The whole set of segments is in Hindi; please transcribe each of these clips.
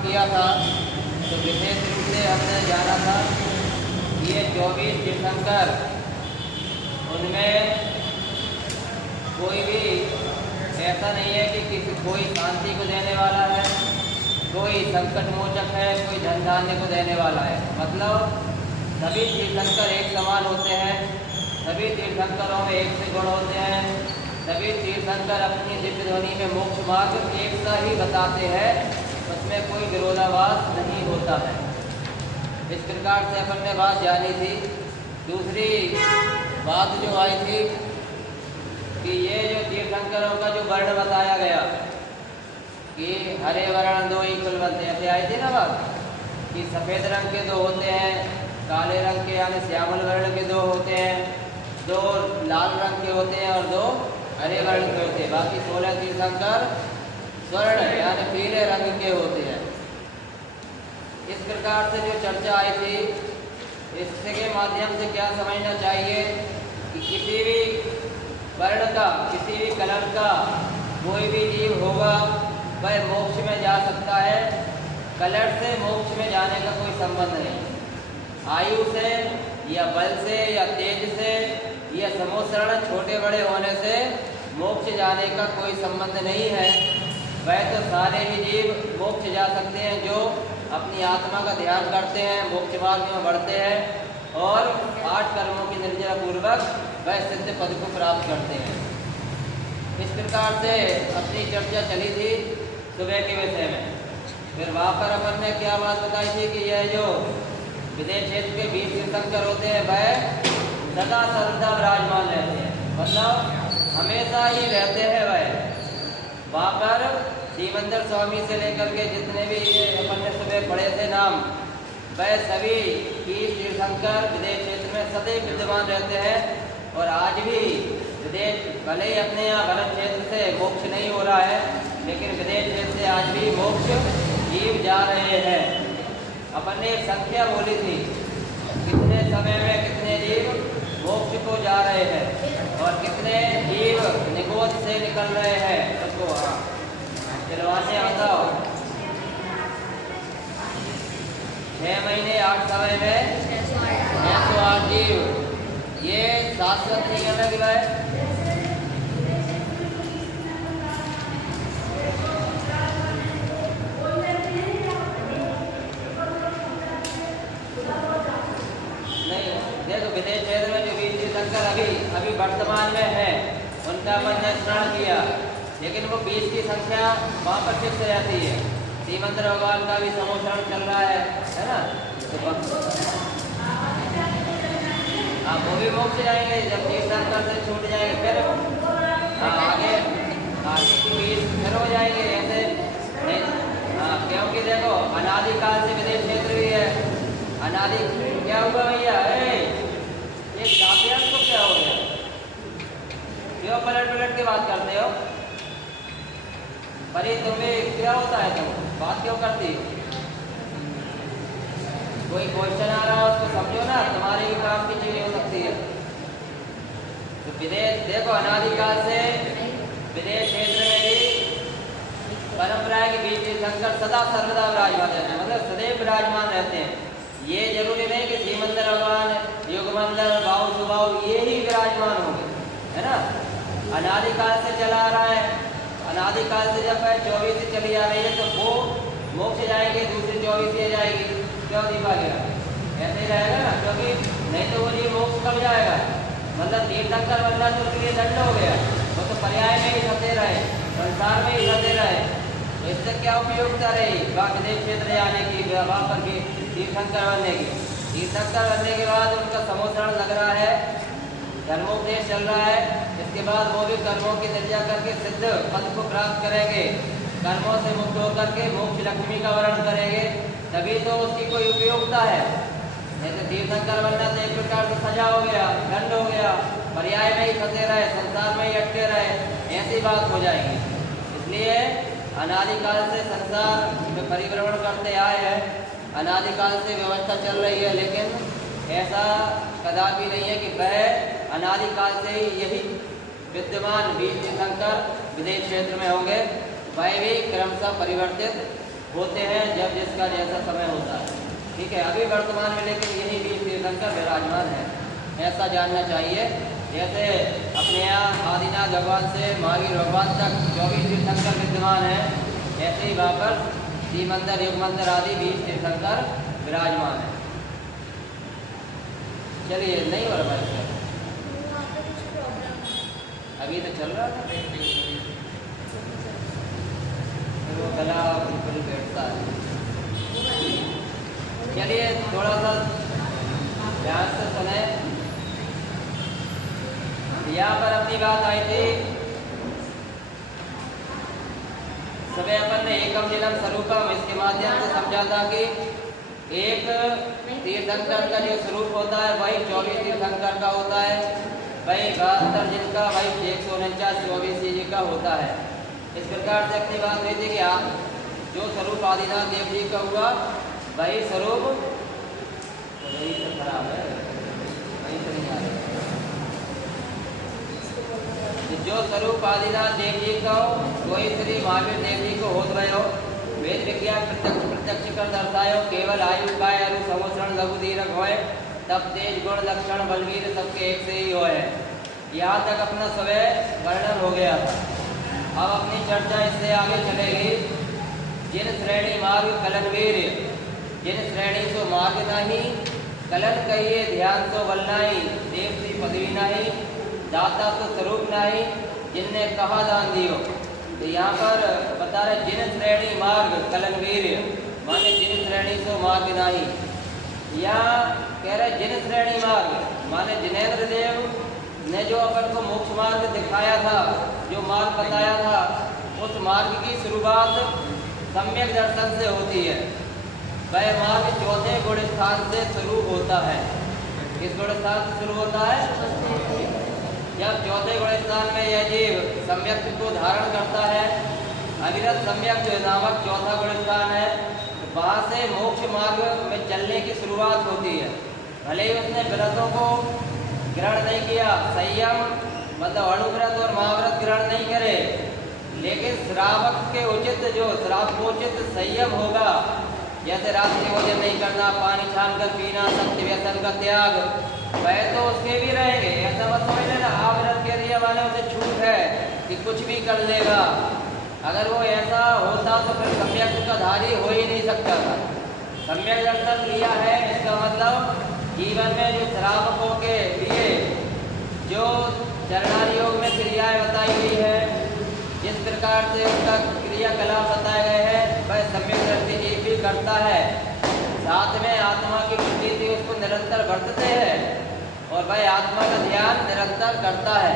किया था तो विशेष रूप से हमने जाना था कि ये 24 तीर्थंकर, उनमें कोई भी ऐसा नहीं है कि कोई शांति को देने वाला है, कोई संकट मोचक है, कोई धन धान्य को देने वाला है। मतलब सभी तीर्थंकर एक समान होते हैं, सभी तीर्थंकरों में एक से गुण होते हैं, सभी तीर्थंकर अपनी दिव्य ध्वनि में मोक्ष मार्ग एक सा ही बताते हैं, उसमें कोई विरोधाभास नहीं होता है। इस प्रकार से अपन ने बात जानी थी। दूसरी बात जो आई थी कि ये जो तीर्थंकरों का जो वर्ण बताया गया कि हरे वर्ण दो ही कुलवंत, ऐसे आई थी ना बात कि सफ़ेद रंग के दो होते हैं, काले रंग के यानी श्यामल वर्ण के दो होते हैं, दो लाल रंग के होते हैं और दो हरे वर्ण के होते हैं। बाकी 16 तीर्थंकर स्वर्ण यानी पीले रंग के होते हैं। इस प्रकार से जो चर्चा आई थी, इसके माध्यम से क्या समझना चाहिए कि किसी भी वर्ण का, किसी भी कलर का कोई भी जीव होगा वह मोक्ष में जा सकता है। कलर से मोक्ष में जाने का कोई संबंध नहीं, आयु से या बल से या तेज से या समोसरण छोटे बड़े होने से मोक्ष जाने का कोई संबंध नहीं है। वह तो सारे ही जीव मोक्ष जा सकते हैं जो अपनी आत्मा का ध्यान करते हैं, मोक्ष मार्ग में बढ़ते हैं और 8 कर्मों की निर्जरा पूर्वक वह सिद्ध पद को प्राप्त करते हैं। इस प्रकार से अपनी चर्चा चली थी सुबह के विषय में। फिर वहाँ पर अपन ने क्या बात बताई थी कि यह जो विदेश क्षेत्र के 20 तीर्थंकर होते हैं वह सदा सर्वदा विराजमान रहते हैं, मतलब हमेशा ही रहते हैं। वहाँ पर श्रीमंदिर स्वामी से लेकर के जितने भी ये अपन ने सुबह पढ़े थे नाम, वह सभी 20 तीर्थंकर विदेश क्षेत्र में सदैव विद्यमान रहते हैं। और आज भी विदेश, भले ही अपने यहाँ भरत क्षेत्र से मोक्ष नहीं हो रहा है, लेकिन विदेश क्षेत्र से आज भी मोक्ष जीव जा रहे हैं। अपन ने एक संख्या बोली थी, कितने समय में कितने जीव मोक्ष को जा रहे हैं और कितने जीव निगोद से निकल रहे हैं। उसको चलवाने बताओ। 6 महीने 8 समय में 608 जीव। ये शाश्वत नियम है कि भाई नहीं। देखो विदेश क्षेत्र में जो 20 तीर्थंकर अभी वर्तमान में है, उनका हमने स्मरण किया, लेकिन वो 20 की संख्या वहाँ पर फिक्स रहती है। श्रीमंदिर भगवान का भी समोसरण चल रहा है ना, तो हाँ वो भी मोक्ष जाएंगे। जब तीर्थंकर से छूट जाएंगे फिर आगे की 20 फिर हो जाएंगे ऐसे नहीं। हाँ, क्योंकि देखो अनादिकाल से विदेश क्षेत्र भी है। अनादि क्या हुआ भैया, ये जातियात को क्या हो गया, क्यों पलट पलट के बात करते हो? पर तुम्हें क्या होता है, तुम बात क्यों करती हो? कोई क्वेश्चन आ रहा है उसको समझो ना, तुम्हारे भी काम की चीज हो सकती है। तो विदेश देखो अनादिकाल से विदेश क्षेत्र में भी परंपरा है कि 20 तीर्थंकर सदा सर्वदा विराजमान रहते हैं, मतलब सदैव विराजमान रहते हैं। ये जरूरी नहीं कि श्रीमंदिर भगवान, युगमंदिर, बाहु सुबाहु ये ही विराजमान होंगे, है ना। अनादिकाल से चला आ रहा है, अनादिकाल से जब 24 से चली आ रही है तो वो मोक्ष जाएंगे, दूसरी 24 ये जाएगी। क्यों दीपा गया ऐसे ही रहेगा ना, क्योंकि नहीं तो वो नहीं मोक्ष कब जाएगा। मतलब तीर्थंकर बनना तो उसके लिए दंड हो गया, वो तो पर्याय में ही फंसे रहे, संसार में ही फंसे रहे। तो इससे क्या उपयोगिता रही विदेश क्षेत्र जाने की, वहाँ पर की तीर्थंकर बनने की? तीर्थंकर बनने के बाद उनका समोसरण लग रहा है, धर्मोपदेश चल रहा है, इसके बाद वो भी कर्मों की निर्जा करके सिद्ध पद को प्राप्त करेंगे, कर्मों से मुक्त होकर के मोक्ष लक्ष्मी का वर्ण करेंगे, तभी तो उसकी कोई उपयोगिता है। नहीं तो तीर्थंकर बनना तो एक प्रकार से सजा हो गया, दंड हो गया, पर्याय में ही फंसे रहे, संसार में ही अटके रहे, ऐसी बात हो जाएगी। इसलिए अनादिकाल से संसार में परिभ्रमण करते आए हैं, अनादिकाल से व्यवस्था चल रही है, लेकिन ऐसा कदापि नहीं है कि वह अनादिकाल से ही यही विद्यमान 20 तीर्थंकर विदेश क्षेत्र में होंगे, वह भी क्रमशः परिवर्तित होते हैं जब जिसका जैसा समय होता है। ठीक है, अभी वर्तमान में लेकिन यही 20 तीर्थंकर विराजमान है, ऐसा जानना चाहिए। जैसे अपने यहाँ आदिनाथ भगवान से महावीर भगवान तक 24 तीर्थंकर विद्यमान है, ऐसे ही वहाँ पर शिव मंदिर, योग मंदिर आदि 20 तीर्थंकर विराजमान है। चलिए, नहीं हो रहा है अभी तो चल रहा था, वो गला बिल्कुल बैठता है। चलिए थोड़ा सा ध्यान से सुने। यहाँ पर अपनी बात आई थी, सुबह अपन ने एकम जन्म स्वरूपम इसके माध्यम से समझा था कि एक तीर्थंकर का जो स्वरूप होता है वही 24 तीर्थंकर का होता है, वही 72 जिनका, वही 149 24 जी का होता है। इस प्रकार से अपनी बात हुई थी कि आप जो स्वरूप आदिनाथ देव जी का हुआ वही स्वरूप, वही से खराब है, वही से नहीं आ रहा, जो स्वरूप आदिनाथ देव जी का हो वही श्री महावीर देव जी को होत रहे हो। वेद विज्ञान प्रत्यक्ष कर दर्शायो, केवल आयु काय अरु समोषण लघु दीर्घ होए, तब तेज गुण लक्षण बलवीर सबके एक से ही होए। यहाँ तक अपना स्वयं वर्णन हो गया था। अब अपनी चर्चा इससे आगे चलेगी। जिन श्रेणी मार्ग कलनवीर, जिन श्रेणी सो मार्ग नहीं, कलन कहिए ध्यान सो बल नहीं, देव सी पदवी नहीं, दाता तो स्वरूप नहीं, जिनने कहा दान दियो। तो यहाँ पर बता रहे जिन श्रेणी मार्ग कलनवीर, माने जिन श्रेणी सो मार्ग नहीं। यहाँ कह रहे जिन श्रेणी मार्ग, माने जिनेन्द्र देव ने जो अपन को मोक्ष मार्ग दिखाया था, जो मार्ग बताया था, उस मार्ग की शुरुआत सम्यक दर्शन से होती है। वह मार्ग चौथे गुण स्थान से शुरू होता है। किस गुण स्थान से शुरू होता है? जब चौथे गुण स्थान में यह जीव सम्यक को धारण करता है, अविरत सम्यक नामक चौथा गुण स्थान है, तो वहाँ से मोक्ष मार्ग में चलने की शुरुआत होती है। भले ही उसने व्रतों को ग्रहण नहीं किया, संयम मतलब अणुव्रत और महाव्रत ग्रहण नहीं करे, लेकिन श्रावक के उचित जो श्रावकोचित संयम होगा, जैसे रात्रि भोजन नहीं करना, पानी छान कर पीना, सत्य व्यसन का त्याग, वह तो उसके भी रहेंगे। ऐसा मत समझ लेना आवृत के लिए वाले उसे छूट है कि कुछ भी कर लेगा। अगर वो ऐसा होता तो फिर सम्यक का धारी हो ही नहीं सकता था। सम्यक दर्शन लिया है, इसका मतलब जीवन में जो श्रावकों के लिए जो चरणारी योग में क्रियाएं बताई गई है, जिस प्रकार से उसका क्रियाकलाप बताए गए हैं, वह सम्यक दृष्टि जीव भी करता है। साथ में आत्मा की वृत्ति से उसको निरंतर बरतते हैं और वह आत्मा का ध्यान निरंतर करता है।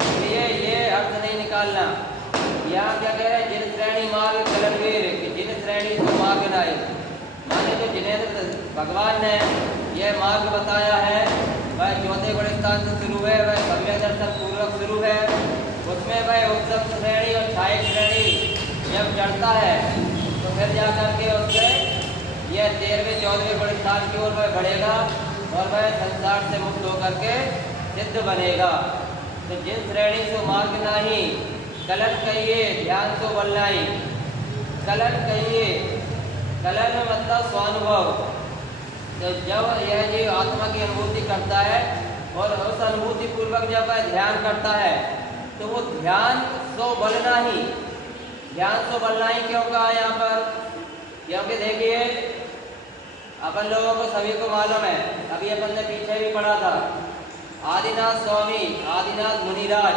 इसलिए ये अर्थ नहीं निकालना। यहाँ क्या कह रहे हैं? जिन श्रेणी मार्ग कलनवीर, जिन श्रेणी को मार्ग नाई, माने जो जिनेन्द्र भगवान ने यह मार्ग बताया है वह चौथे गुण स्थान से शुरू है, वह सम्यक दर्शन पूर्वक शुरू है। उसमें वह उत्तम श्रेणी और छायक श्रेणी जब चढ़ता है तो फिर जाकर के उससे यह 13वें 14वें गुण स्थान की ओर वह बढ़ेगा और वह संसार से मुक्त होकर के सिद्ध बनेगा। तो जिन श्रेणी से मार्ग नहीं, कलन कहिए ध्यान तो बल्लाई। कलन कहिए, कलन मतलब स्वानुभव। तो जब यह जीव आत्मा की अनुभूति करता है और उस अनुभूति पूर्वक जब वह ध्यान करता है तो वो ध्यान सो बलना ही, ध्यान सो बलना ही क्यों कहा यहाँ पर? क्योंकि देखिए अपन लोगों को सभी को मालूम है, अभी अपन ने पीछे भी पढ़ा था, आदिनाथ स्वामी, आदिनाथ मुनिराज,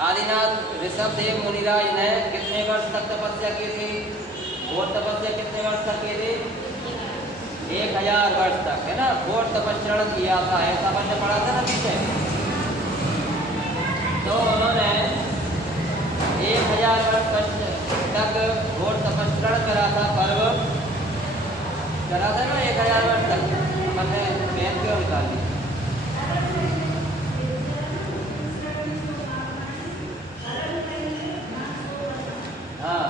आदिनाथ ऋषभ देव मुनिराज ने कितने वर्ष तक तपस्या की थी? घोर तपस्या कितने वर्ष तक की थी? 1000 वर्ष तक, है ना? घोर तपस्या किया था, ऐसा अपन ने पढ़ा था ना पीछे। तो उन्होंने 1000 वर्ष तक घोर तपस्या करा था, पर्व करा था ना 1000 वर्ष तक। अपन ने पेन क्यों निकाल दी? हाँ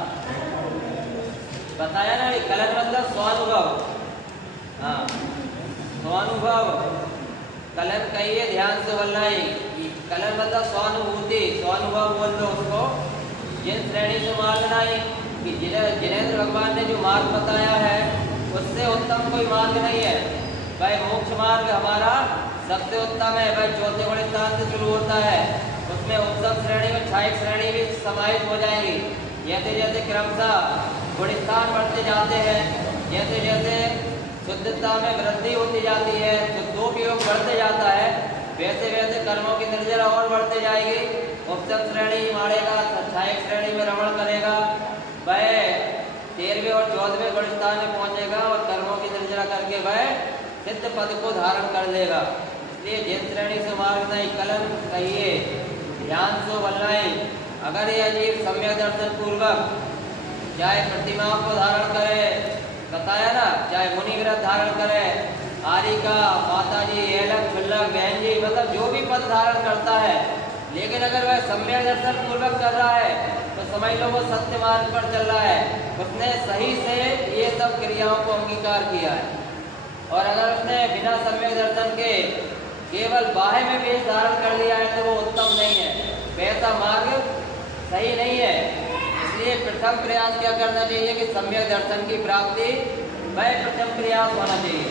बताया ना, कलन मतलब स्वानुभव। हाँ स्वानुभव, कलन कहिए ध्यान से बल्लाई। कलन मतलब स्वानुभूति, स्वानुभव बोल दो उसको। जिन श्रेणी से मार्ग नहीं, कि जिनेंद्र भगवान ने जो मार्ग बताया है उससे उत्तम कोई मार्ग नहीं है भाई। मोक्ष मार्ग हमारा सबसे उत्तम है भाई। चौथे बड़े स्थान से शुरू होता है, उसमें उत्तम श्रेणी में क्षायक श्रेणी भी समाहित हो जाएंगी। जैसे जैसे क्रमशः गुण स्थान बढ़ते जाते हैं, जैसे जैसे शुद्धता में वृद्धि होती जाती है, शुद्धोपयोग बढ़ते जाता है, वैसे वैसे कर्मों की निर्जरा और बढ़ते जाएगी। उत्तम श्रेणी मारेगा, क्षायक श्रेणी में रमण करेगा, वह 13वें और 14वें गुण स्थान में पहुंचेगा और कर्मों की निर्जरा करके वह सिद्ध पद को धारण कर लेगा। इसलिए जिन श्रेणी से मार्ग नहीं कलन कहिए ध्यान सो बल्लाई। अगर यह जीव सम्यक दर्शन पूर्वक चाहे प्रतिमाओं को धारण करे, बताया ना, चाहे मुनि व्रत धारण करे, आरिका माता जी एलक छुल्लक बहन जी, मतलब जो भी पद धारण करता है, लेकिन अगर वह सम्यक दर्शन पूर्वक कर रहा है तो समझ लो वो सत्य मार्ग पर चल रहा है, उसने सही से ये सब क्रियाओं को अंगीकार किया है। और अगर उसने बिना सम्यक दर्शन के केवल बाह्य में वेश धारण कर लिया है तो वो उत्तम नहीं है, वैसा मार्ग सही नहीं है। इसलिए प्रथम प्रयास क्या करना चाहिए कि सम्यक दर्शन की प्राप्ति वह प्रथम प्रयास होना चाहिए।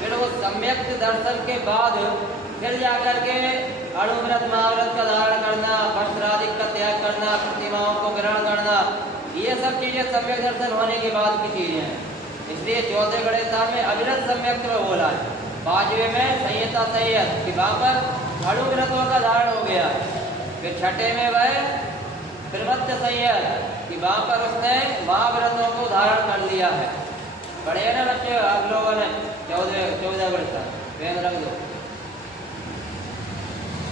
फिर वो सम्यक दर्शन के बाद फिर जाकर के अणुव्रत महाव्रत का धारण करना, वस्त्रादिक का त्याग करना, प्रतिमाओं को ग्रहण करना, ये सब चीजें सम्यक दर्शन होने के बाद की चीजें हैं। इसलिए चौथे बड़े स्थान में अविरत सम्यक बोला है, 5वें में संहिता संयत कि वहां पर अणुव्रतों का धारण हो गया। फिर छठे में वह प्रवृत्त संयत कि वहां पर उसने महाव्रतों को धारण कर लिया है। पढ़े ना बच्चे आप लोगों ने 14 बड़े स्थान पेन रख दो,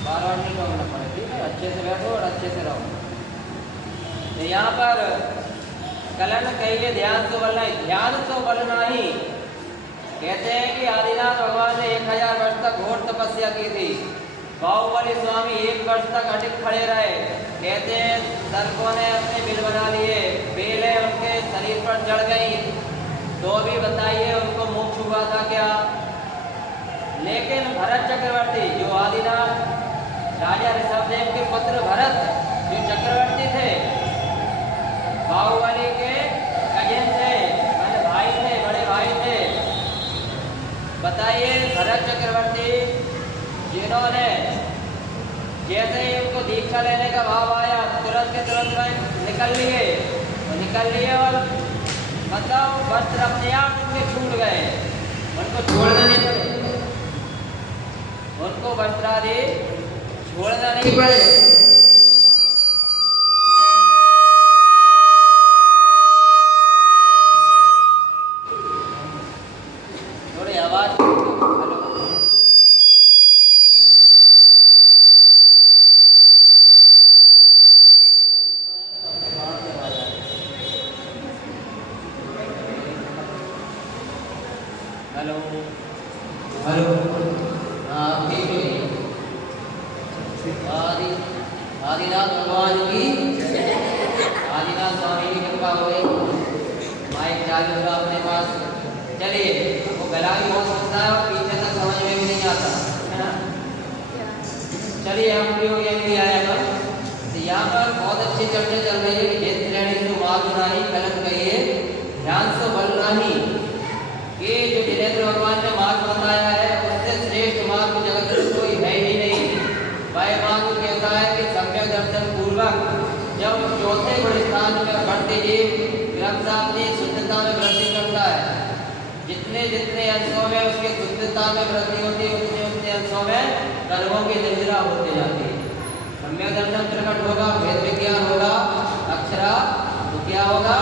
बार-बार नहीं बोलना पड़े, ठीक है। अच्छे से बैठो और अच्छे से रहो। तो यहाँ पर कलन कहिए ध्यान तो बलना ही, ध्यान तो बलना ही। कहते हैं कि आदिनाथ भगवान ने 1000 वर्ष तक घोर तपस्या की थी। बाहुबली स्वामी 1 वर्ष तक अटिक खड़े रहे। कहते हैं सर्पों ने अपने बिल बना लिए, बेलें उनके शरीर पर चढ़ गई, तो भी बताइए उनको मोक्ष हुआ था क्या? लेकिन भरत चक्रवर्ती जो आदिनाथ राजा ऋषभदेव के पुत्र भरत जो चक्रवर्ती थे, बाहुबली के कजिन थे, बड़े भाई थे, बड़े भाई थे। बताइए भरत चक्रवर्ती जिन्होंने जैसे ही उनको दीक्षा लेने का भाव आया तुरंत के तुरंत निकल लिए और मतलब वस्त्र अपने आप उनके छूट गए, उनको छोड़ना नहीं पड़े, उनको वस्त्रादि छोड़ना नहीं पड़े। थोड़ी आवाज हेलो हेलो आदिनाथ भगवान की आदिनाथ स्वामी की कृपा हो गई। माइक चालू होगा अपने पास। चलिए, वो गला भी बहुत सुनता है और पीछे तक समझ में भी नहीं आता है ना। चलिए हम भी आया पर तो यहाँ पर बहुत अच्छी चर्चा चल रही है कि जिस श्रेणी से मार्ग नाही कलन कहिए ध्यान से बल नाही, कि जो जिनेंद्र भगवान ने मार्ग बताया है उससे श्रेष्ठ मार्ग जगत में कोई है ही नहीं। वह मार्ग कहता है कि सम्यक दर्शन पूर्वक जब चौथे बड़े स्थान में बढ़ते जीव क्रमशः अपनी शुद्धता में वृद्धि करता है, जितने जितने अंशों में उसकी शुद्धता में वृद्धि होती है उतने उतने अंशों में कर्मों की निर्जरा होती जाती है। सम्यक दर्शन प्रकट होगा, भेद विज्ञान होगा, अक्षरा तो क्या होगा,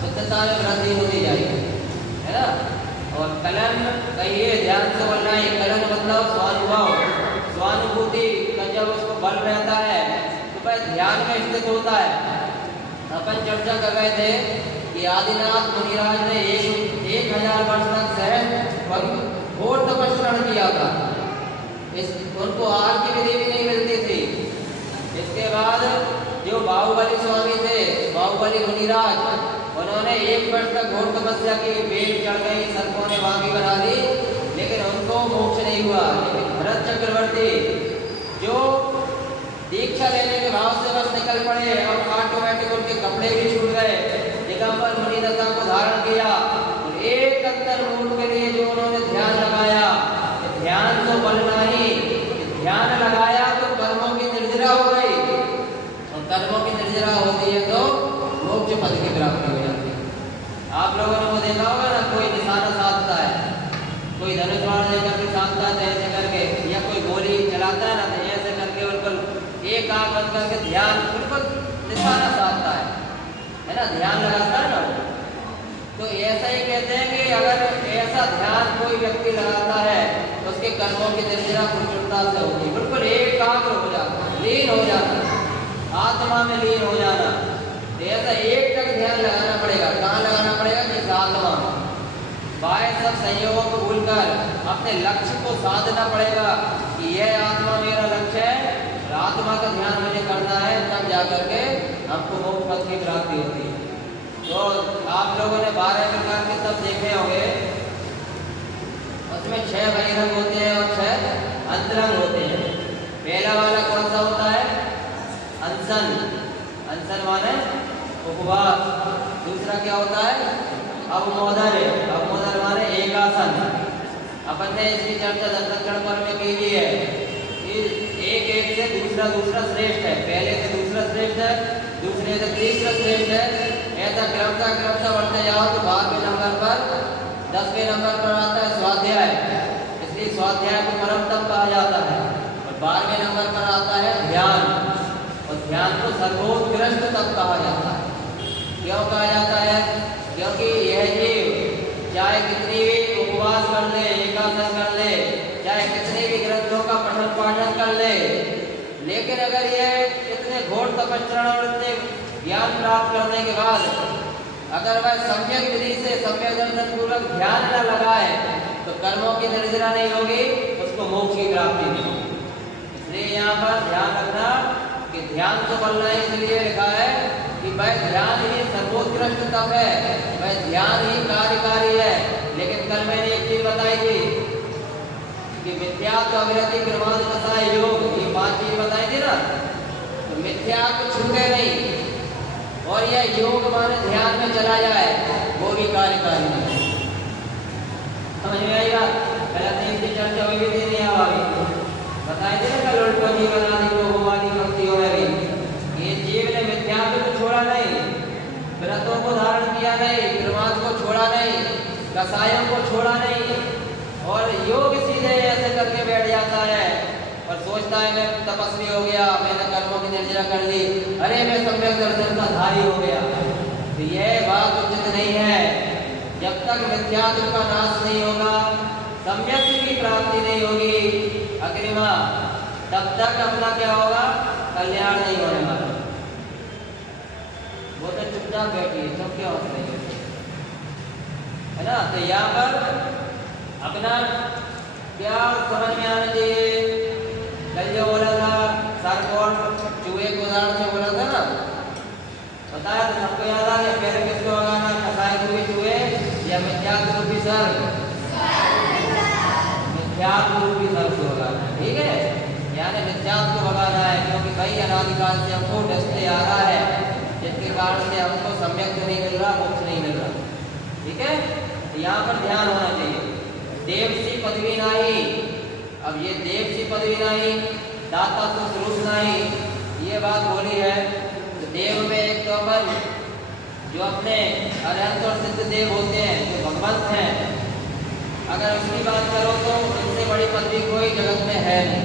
शुद्धता में वृद्धि होती जाएगी, है ना। और कलन कहिए ध्यान से बोलना है। कलन मतलब स्वानुभव, स्वानुभूति का जब उसको बल रहता है तो वह ध्यान में स्थित होता है। अपन चर्चा कर रहे थे कि आदिनाथ मुनिराज ने 1000 वर्ष तक सहज घोर तपस्या किया था। उनको आहार की विधि भी नहीं मिलती थी। इसके बाद जो बाहुबली स्वामी थे, बाहुबली मुनिराज, उन्होंने 1 वर्ष तक घोर तपस्या की, बेल चढ़ गई, सर्पों ने वागी बना दी, लेकिन उनको मोक्ष नहीं हुआ। लेकिन भरत चक्रवर्ती जो दीक्षा लेने के भाव से बस निकल पड़े और ऑटोमेटिक उनके कपड़े भी छूट गए, देखा पर मुनि दशा को धारण किया और एक अंतर मुहूर्त के लिए जो उन्होंने ध्यान लगाया, ध्यान तो बल नहीं, ध्यान लगाया तो कर्मों की निर्जरा हो गई, और कर्मों की निर्जरा होती है तो मोक्ष पद की प्राप्ति हो जाती है। आप लोगों ने वो देखा होगा ना, कोई निशाना साधता है, कोई धनुष बाण लेकर के साधता है ऐसे करके, या कोई गोली चलाता है ना तो ऐसे करके बिल्कुल एक आंख बंद करके ध्यान बिल्कुल निशाना साधता है ना, ध्यान लगाता है ना। तो ऐसा ही कहते हैं कि अगर ऐसा ध्यान कोई व्यक्ति लगाता है तो उसके कर्मों की निर्जरा प्रचुरता से होती है, बिल्कुल एकाग्र हो जाता, लीन हो जाना, आत्मा में लीन हो जाना। तो ऐसा एक टक ध्यान लगाना पड़ेगा। कहाँ लगाना पड़ेगा? जिस आत्मा में। बाह्य सब संयोगों को भूलकर अपने लक्ष्य को साधना पड़ेगा कि यह आत्मा मेरा लक्ष्य है, आत्मा का ध्यान मुझे करना है, तब जाकर के हमको मोक्ष पद की प्राप्ति होती है। तो आप लोगों ने 12 प्रकार के सब देखे होंगे, उसमें 6 बहिरंग होते हैं और 6 अंतरंग होते हैं। पहला वाला कौन सा होता है? अनशन। अनशन माने उपवास। दूसरा क्या होता है? अवमोदन। अवमोदन माने एकासन। अपन ने इसकी चर्चा दत्तक्षण पर्व में की ली है कि एक से दूसरा श्रेष्ठ है, पहले से दूसरा श्रेष्ठ है, दूसरे से तीसरा श्रेष्ठ है। ऐसा क्रमशः बढ़ते जाओ तो 12वें नंबर पर 10वें नंबर पर आता है स्वाध्याय, इसलिए स्वाध्याय को परम तप कहा जाता है। और 12वें नंबर पर आता है ध्यान, और ध्यान को सर्वोत्कृष्ट तप कहा जाता है। क्यों कहा जाता है? क्योंकि यह जीव चाहे कितनी भी उपवास कर ले, एकादश कर ले, चाहे कितने भी ग्रंथों का पठन पाठन कर ले, लेकिन अगर यह इतने घोर तपस्या और इतने ज्ञान प्राप्त करने के बाद अगर वह सम्यक विधि से सम्यक दर्शन पूर्वक ध्यान न लगाए तो कर्मों की निर्जरा नहीं होगी, उसको मोक्ष की प्राप्ति नहीं होगी। इसलिए यहाँ पर ध्यान रखना कि ध्यान तो बलना है, इसलिए लिखा है कि वह ध्यान ही सर्वोत्कृष्ट तप है, वह ध्यान ही कार्यकारी है। लेकिन कल मैंने एक चीज बताई थी कि मिथ्या तो अविरति क्रमांक तथा योग, ये 5 चीज बताई थी ना। तो मिथ्या को छूटे नहीं, और यह योग माने ध्यान में चला जाए, वो भी कार्यकारी नहीं। समझ में आएगा? पहले इनकी चर्चा हुई भी नहीं आ रही, बताए थे ना कल उल्टो जीवन आदि को भगवानी भक्तियों में भी ये जीव ने मिथ्या को छोड़ा नहीं, व्रतों को धारण किया नहीं, क्रमांक को छोड़ा नहीं, कसायों को छोड़ा नहीं, और योग सीधे ऐसे करके बैठ जाता है और सोचता है मैं तपस्वी हो गया, मैंने कर्मों की निर्जरा कर ली, अरे मैं सम्यक दर्शन का धारी हो गया। तो यह बात उचित नहीं है। जब तक मिथ्यात्व का नाश नहीं होगा, सम्यक की प्राप्ति नहीं होगी अग्रिमा, तब तक अपना क्या होगा? कल्याण नहीं होने वाला। वो तो चुपचाप बैठी है, सब क्या होता है ना। तो यहाँ पर अपना क्या समझ में आना चाहिए? कल जो बोला था सर्प और चूहे को उदाहरण से बोला था ना, बताया तो सबको याद आ गया। पहले किसको लगाना? कसाई रूपी चूहे या मिथ्यात्व रूपी सर्प? मिथ्यात्व रूपी सर्प को लगाना, ठीक है। यानी मिथ्यात्व को लगाना है, क्योंकि कई अनादिकाल से हमको डसते आ रहा है, जिसके कारण से हमको सम्यक नहीं मिल रहा, मोक्ष नहीं मिल रहा, ठीक है। तो यहाँ पर ध्यान होना चाहिए। देवसी पदवी नहीं, अब ये देवसी पदवी नहीं, दाता तो स्वरूप नहीं, ये बात बोली है। तो देव में एक तो अपन जो अपने अनंत और सिद्ध देव होते हैं, जो भगवंत हैं, अगर उसकी बात करो तो उनसे बड़ी पदवी कोई जगत में है नहीं।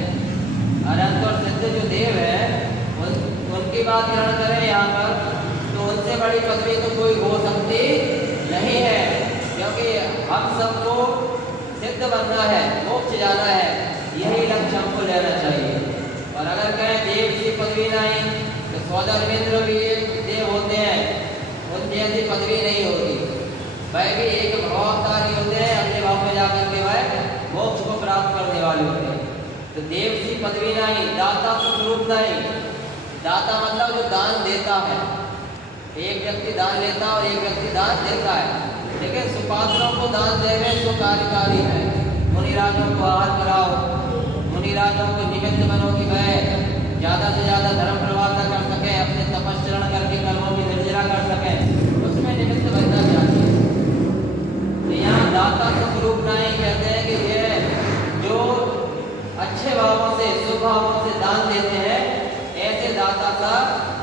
अनंत और सिद्ध जो देव है उनकी बात ग्रहण करें यहाँ पर, तो उनसे बड़ी पदवी तो कोई हो सकती नहीं है, क्योंकि हम सबको सिद्ध बनना है, मोक्ष जाना है, यही लक्ष्य हमको लेना चाहिए। और अगर कहें देव की पदवी नहीं, तो सौधर्मेंद्र भी एक देव होते हैं, उन जैसी पदवी नहीं होती, वह भी एक भावावतारी होते हैं, अपने भाव में जाकर के वह मोक्ष को प्राप्त करने वाले होते हैं। तो देव की पदवी नहीं, दाता स्वरूप नहीं। दाता मतलब जो दान देता है, एक व्यक्ति दान लेता है और एक व्यक्ति दान देता है, लेकिन सुपात्रों को दान देने जो कार्यकारी है। मुनिराजों को आहार कराओ, मुनिराजों को निमित्त बनो कि वह ज़्यादा से ज़्यादा धर्म प्रवाह कर सके, अपने तपस्या करके कर्मों की निर्जरा कर सके, उसमें निमित्त भावों से दान देते हैं, ऐसे दाता का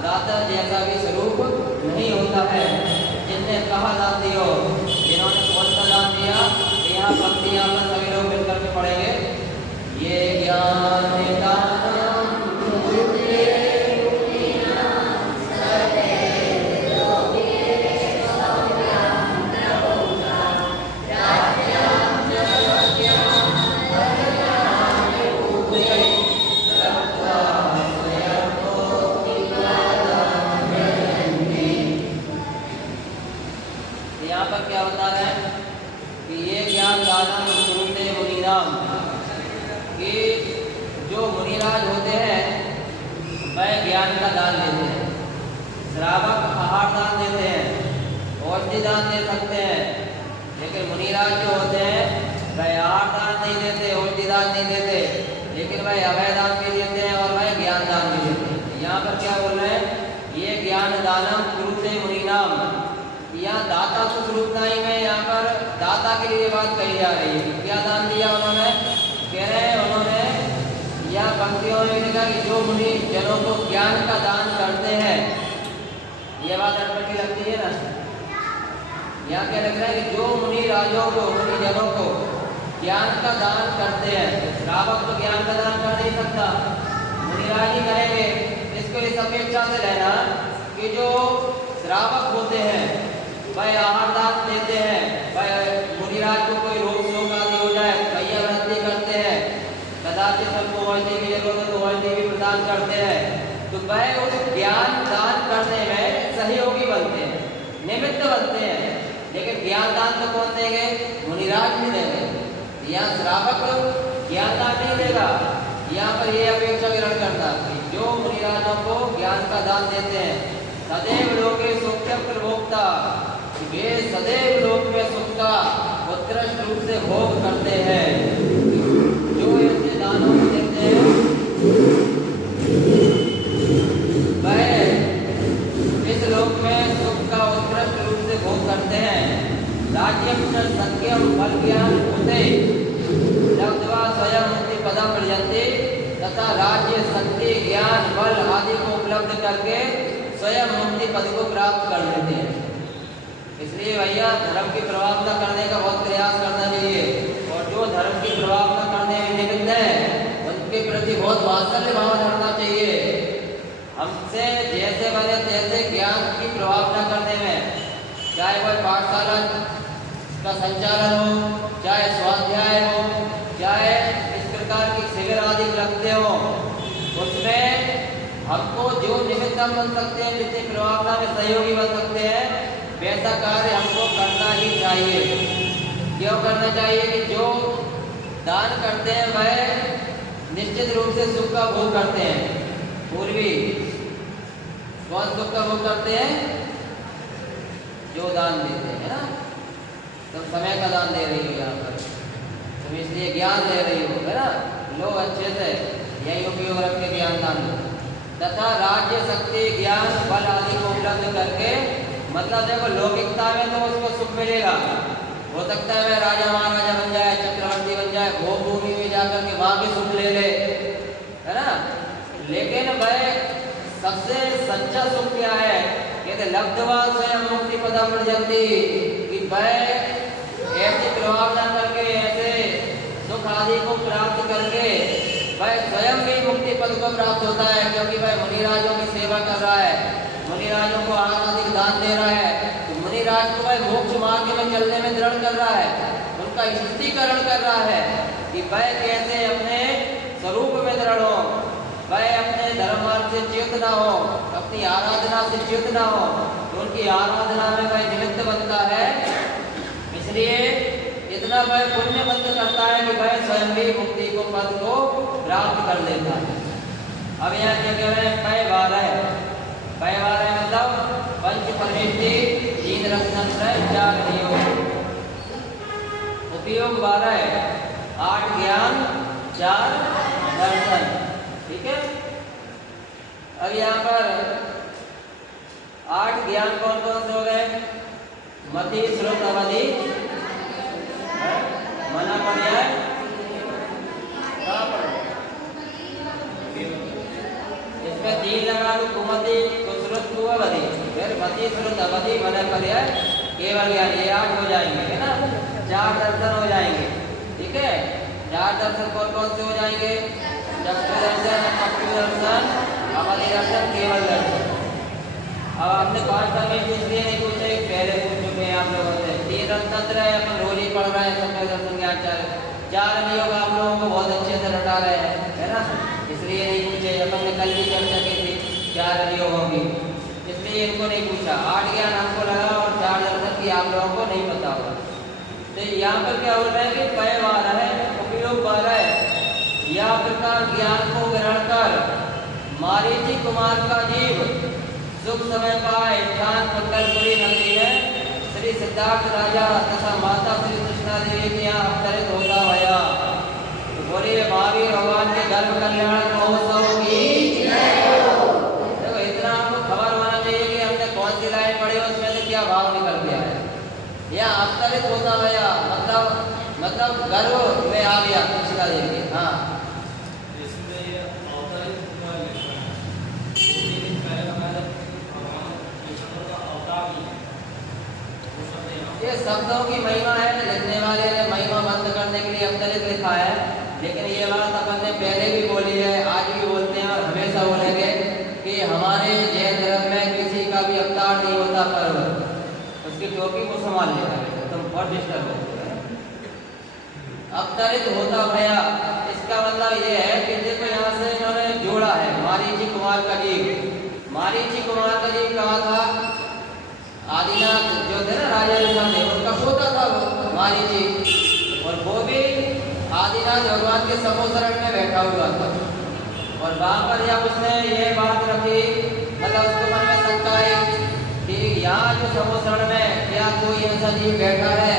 दाता जैसा भी स्वरूप नहीं होता है। जिनने कहा दान दियो, जिन्होंने कौन सा दान दिया, यहाँ पंक्ति यहाँ पर सभी लोग मिलकर के पढ़ेंगे। ये ज्ञान दान देते हैं, श्रावक आहार दान देते हैं, औषधि दान दे सकते हैं, लेकिन मुनिराज जो होते हैं वह आहार दान नहीं देते, औषधि दान नहीं देते, लेकिन वह अभय दान भी देते हैं और वह ज्ञान दान भी देते हैं। यहाँ पर क्या बोल रहे हैं, ये ज्ञान दानम कुरुते मुनिनाम। यहाँ दाता को स्वरूप नहीं में यहाँ पर दाता के लिए बात कही जा रही है। क्या दान दिया उन्होंने, कह रहे हैं उन्होंने या पंक्तियों में लिखा कि जो मुनि जनों को ज्ञान का दान करते हैं, ये बात अटपटी लगती है ना। यहाँ क्या लग रहा है कि जो मुनि राजों को, मुनि जनों को ज्ञान का दान करते हैं, श्रावक तो ज्ञान का दान कर नहीं सकता, मुनिराज ही करेंगे। इसको इस अपेक्षा से लेना कि जो श्रावक होते हैं वह आहार दान देते हैं, वह मुनिराज को कोई रोग शोक आदि हो जाए, भैया वृद्धि करते हैं, कदाचित सबको औषधि की जरूरत है तो औषधि भी प्रदान करते हैं, तो वह उस ज्ञान दान करने में सहयोगी बनते हैं, निमित्त बनते हैं। लेकिन ज्ञान दान तो कौन देंगे, मुनिराज भी देंगे। यहाँ श्रावक ज्ञान दान नहीं देगा। यहाँ पर यह अपेक्षा ग्रहण करना कि जो मुनिराजों को ज्ञान का दान देते हैं, सदैव लोके सुख्यम प्रभोक्ता, वे सदैव लोक में सुख का उत्कृष्ट रूप से भोग करते हैं। जो ऐसे दानों को देते हैं वह इस लोक में सुख का उत्कृष्ट रूप से भोग करते हैं। राज्यम सत्यम फल ज्ञान होते लब्ध्वा स्वयं मुक्ति पदम प्रजन्ते, तथा राज्य शक्ति ज्ञान बल आदि को उपलब्ध करके स्वयं मुक्ति पद को प्राप्त कर लेते हैं। इसलिए भैया धर्म की प्रभावना करने का बहुत प्रयास करना चाहिए, और जो धर्म की प्रभावना करने में निमित्त है उनके प्रति बहुत वात्सल्य भाव रखना चाहिए। हमसे जैसे बने तैसे ज्ञान की प्रभावना करने में, चाहे वह पाठशाला का संचालन हो, चाहे स्वाध्याय हो, चाहे इस प्रकार की शिविर आदि लगते हो, उसमें हमको जो निमित्त हम बन सकते हैं, जितनी प्रभावना में सहयोगी बन सकते हैं, वैसा कार्य हमको करना ही चाहिए। क्यों करना चाहिए कि जो दान करते हैं वह निश्चित रूप से सुख का भोग करते हैं। पूर्वी कौन सुख का भोग करते हैं, जो दान देते हैं ना। तुम समय का दान दे रही हो, यहाँ पर तुम इसलिए ज्ञान ले रही हो, है ना। लो अच्छे से यही उपयोग रख के ज्ञान दान दो। तथा राज्य शक्ति ज्ञान बल आदि को उपलब्ध करके, मतलब देखो लौकिकता में तो उसको सुख मिलेगा, हो सकता है वह राजा महाराजा बन जाए, चक्रवर्ती बन जाए, भोग भूमि में जाकर के वहां भी सुख ले ले, है ना। लेकिन वह सबसे सच्चा सुख क्या है, कहते लब्ध्वा स्वयं मुक्ति पदम प्रजन्ते, कि वह ऐसी प्रभावना करके, ऐसे सुख आदि को प्राप्त करके वह स्वयं भी मुक्ति पद को प्राप्त होता है, क्योंकि वह मुनिराजों की सेवा कर रहा है, मुनिराजों को आहार आदि दान दे रहा है, तो मुनिराज को वह मोक्ष मार्ग में चलने में दृढ़ कर रहा है, उनका स्थितीकरण कर रहा है कि वह कैसे अपने स्वरूप में दृढ़ हो, वह अपने धर्म मार्ग से च्युत न हो, अपनी आराधना से च्युत न हो, तो उनकी आराधना में वह निमित्त बनता है। इसलिए इतना वह पुण्य बंद करता है कि वह स्वयं भी मुक्ति को पद को प्राप्त कर लेता है। अब यहाँ क्या कह रहे हैं, पय वाला मतलब पंच परमेष्टि 3 रत्न 4 नियोग, उपयोग 12 है, 8 ज्ञान 4 दर्शन, ठीक है। अब यहाँ पर 8 ज्ञान कौन कौन से हो गए, मति श्रुत अवधि मना पर्याय, फिर वती श्रुतवती बने पर्याय केवल ज्ञान, ये 8 हो जाएंगे, है ना। 4 दर्शन हो जाएंगे, ठीक है। 4 दर्शन कौन कौन से हो जाएंगे? चक्षु दर्शन, चक्षु दर्शन, अवधि दर्शन, केवल दर्शन। अब आपने 5 में इसलिए नहीं पूछे, पहले पूछ चुके हैं आप लोगों से। 3 तंत्र है, अपन रोज ही पढ़ रहे हैं चक्षु दर्शन ज्ञान 4 नियोग आप लोगों को बहुत अच्छे से रटा रहे हैं, है ना, इसलिए नहीं पूछे। अपन ने कल भी चर्चा की थी 4 नियोग होंगे, इसलिए इनको नहीं पूछा। 8 ज्ञान हमको लगा और 4 दर्शन की आप लोगों को नहीं पता होगा। तो यहाँ पर क्या हो रहा है कि पय 12 है, उपयोग 12 है। यह प्रकार ज्ञान को ग्रहण कर मारीची कुमार का जीव सुख समय पाए स्थान कुंडलपुरी नगरी में श्री सिद्धार्थ राजा तथा माता श्री कृष्णा देवी के यहाँ अवतरित होता भया। तो बोलिए महावीर भगवान के गर्भ कल्याण महोत्सव की। देखो इतना आपको खबर होना चाहिए कि हमने कौन सी लाइन पढ़ी, उसमें से क्या भाव निकल गया है। यह अवतरित होता भया मतलब गर्भ में आ गया कृष्णा देवी। हाँ, ये शब्दों की महिमा है। लिखने वाले ने महिमा बंद करने के लिए अवतरित लिखा है, लेकिन ये बात अपन ने पहले भी बोली है, आज भी बोलते हैं और हमेशा बोलेंगे कि हमारे जैन धर्म में किसी का भी अवतार नहीं होता, पर उसकी टोपी को संभाल लेगा, तुम बहुत डिस्टर्ब होते हैं। अवतरित होता भया, इसका मतलब ये है कि देखो यहाँ से इन्होंने जोड़ा है मारीची कुमार का जीव। मारीची कुमार का जीव कहा था? आदिनाथ जो थे ना राजा थे, उनका पोता था वो मारीची, और वो भी आदिनाथ भगवान के समोसरण में बैठा हुआ था। और वहां पर जब उसने ये बात रखी, मतलब उसको मन में शंका आई कि यहाँ जो समोसरण में क्या कोई ऐसा जीव बैठा है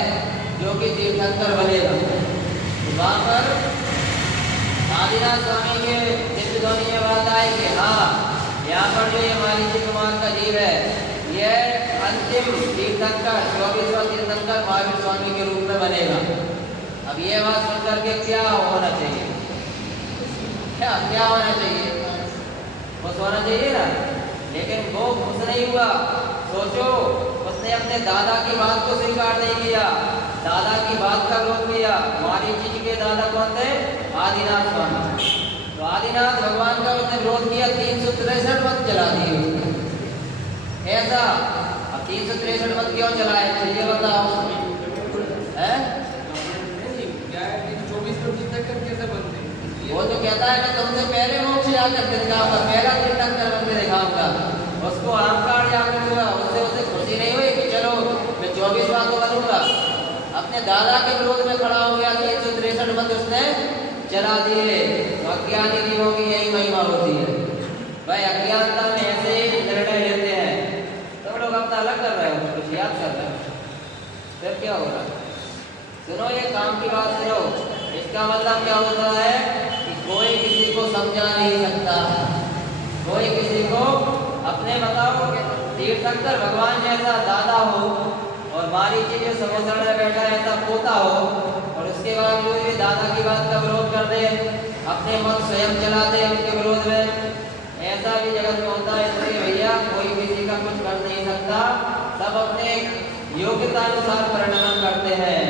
जो कि तीर्थंकर बनेगा। तो वहां पर आदिनाथ स्वामी के दिव्य ध्वनि में बात आई कि हाँ, यहाँ पर जो ये मारीची कुमार का जीव है, यह अंतिम तीर्थंकर 24वां तीर्थंकर महावीर स्वामी के रूप में बनेगा। अब ये बात सुनकर के क्या होना चाहिए? क्या होना चाहिए? खुश होना चाहिए ना। लेकिन वो खुश नहीं हुआ। सोचो, उसने अपने दादा की बात को स्वीकार नहीं किया, दादा की बात का विरोध किया। मारीची जी के दादा कौन थे? आदिनाथ स्वामी। तो आदिनाथ भगवान का उसने विरोध किया, 363 मत जला दिए ऐसा। अब 363 मत क्यों चलाए, ये बताओ है? वो तो कहता है मैं तुमसे पहले मोक्ष जाकर के दिखाऊंगा, पहला तीर्थंकर बन के दिखाऊंगा। उसको अहंकार जागृत हुआ, उससे उसे खुशी नहीं हुई कि चलो मैं 24वां तो बनूंगा। अपने दादा के विरोध में खड़ा हो गया, 363 मत उसने चला दिए। तो अज्ञानी जीवों की यही महिमा होती है भाई, अज्ञानता में ऐसे ही निर्णय लेते हैं। तुम लोग अपना अलग कर रहे हो, कुछ याद कर रहे हो, फिर क्या हो रहा है? सुनो, ये काम की बात सुनो। इसका मतलब क्या होता है कि कोई किसी को समझा नहीं सकता, कोई किसी को अपने बताओ तीर्थंकर भगवान जैसा दादा हो और मारीची जो समोसरण में बैठा है ऐसा पोता हो, और उसके बाद जो ये दादा की बात का विरोध कर दे, अपने मत स्वयं चला दे उनके विरोध में, ऐसा भी जगत में होता है। इसलिए भैया कोई किसी का कुछ कर नहीं सकता, सब अपने योग्यता अनुसार परिणाम करते हैं।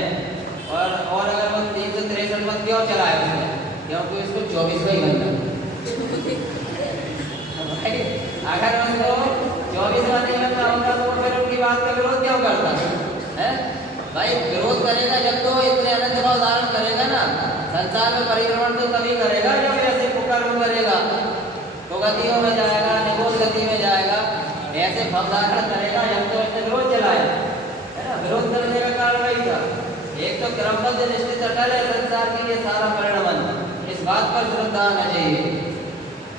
और अगर वो 363 मत क्यों चलाए उसने? क्योंकि उसको 24वां ही बनना। अगर उसको 24वां नहीं बनना होता तो फिर उनकी बात का विरोध क्यों करता है? भाई विरोध करेगा जब तो इतने अनंत का उदाहरण करेगा ना, संसार में परिभ्रमण तो तभी करेगा जब ऐसे पुकार करेगा तो गतियों में जाएगा, निगोद गति में जाएगा। ऐसे भवधारण करेगा जब तो इसने विरोध जलाया है ना। विरोध करने का कारण वही था। एक तो क्रमबद्ध निश्चित अटल है संसार के लिए सारा परिणमन। इस बात पर श्रद्धा आना चाहिए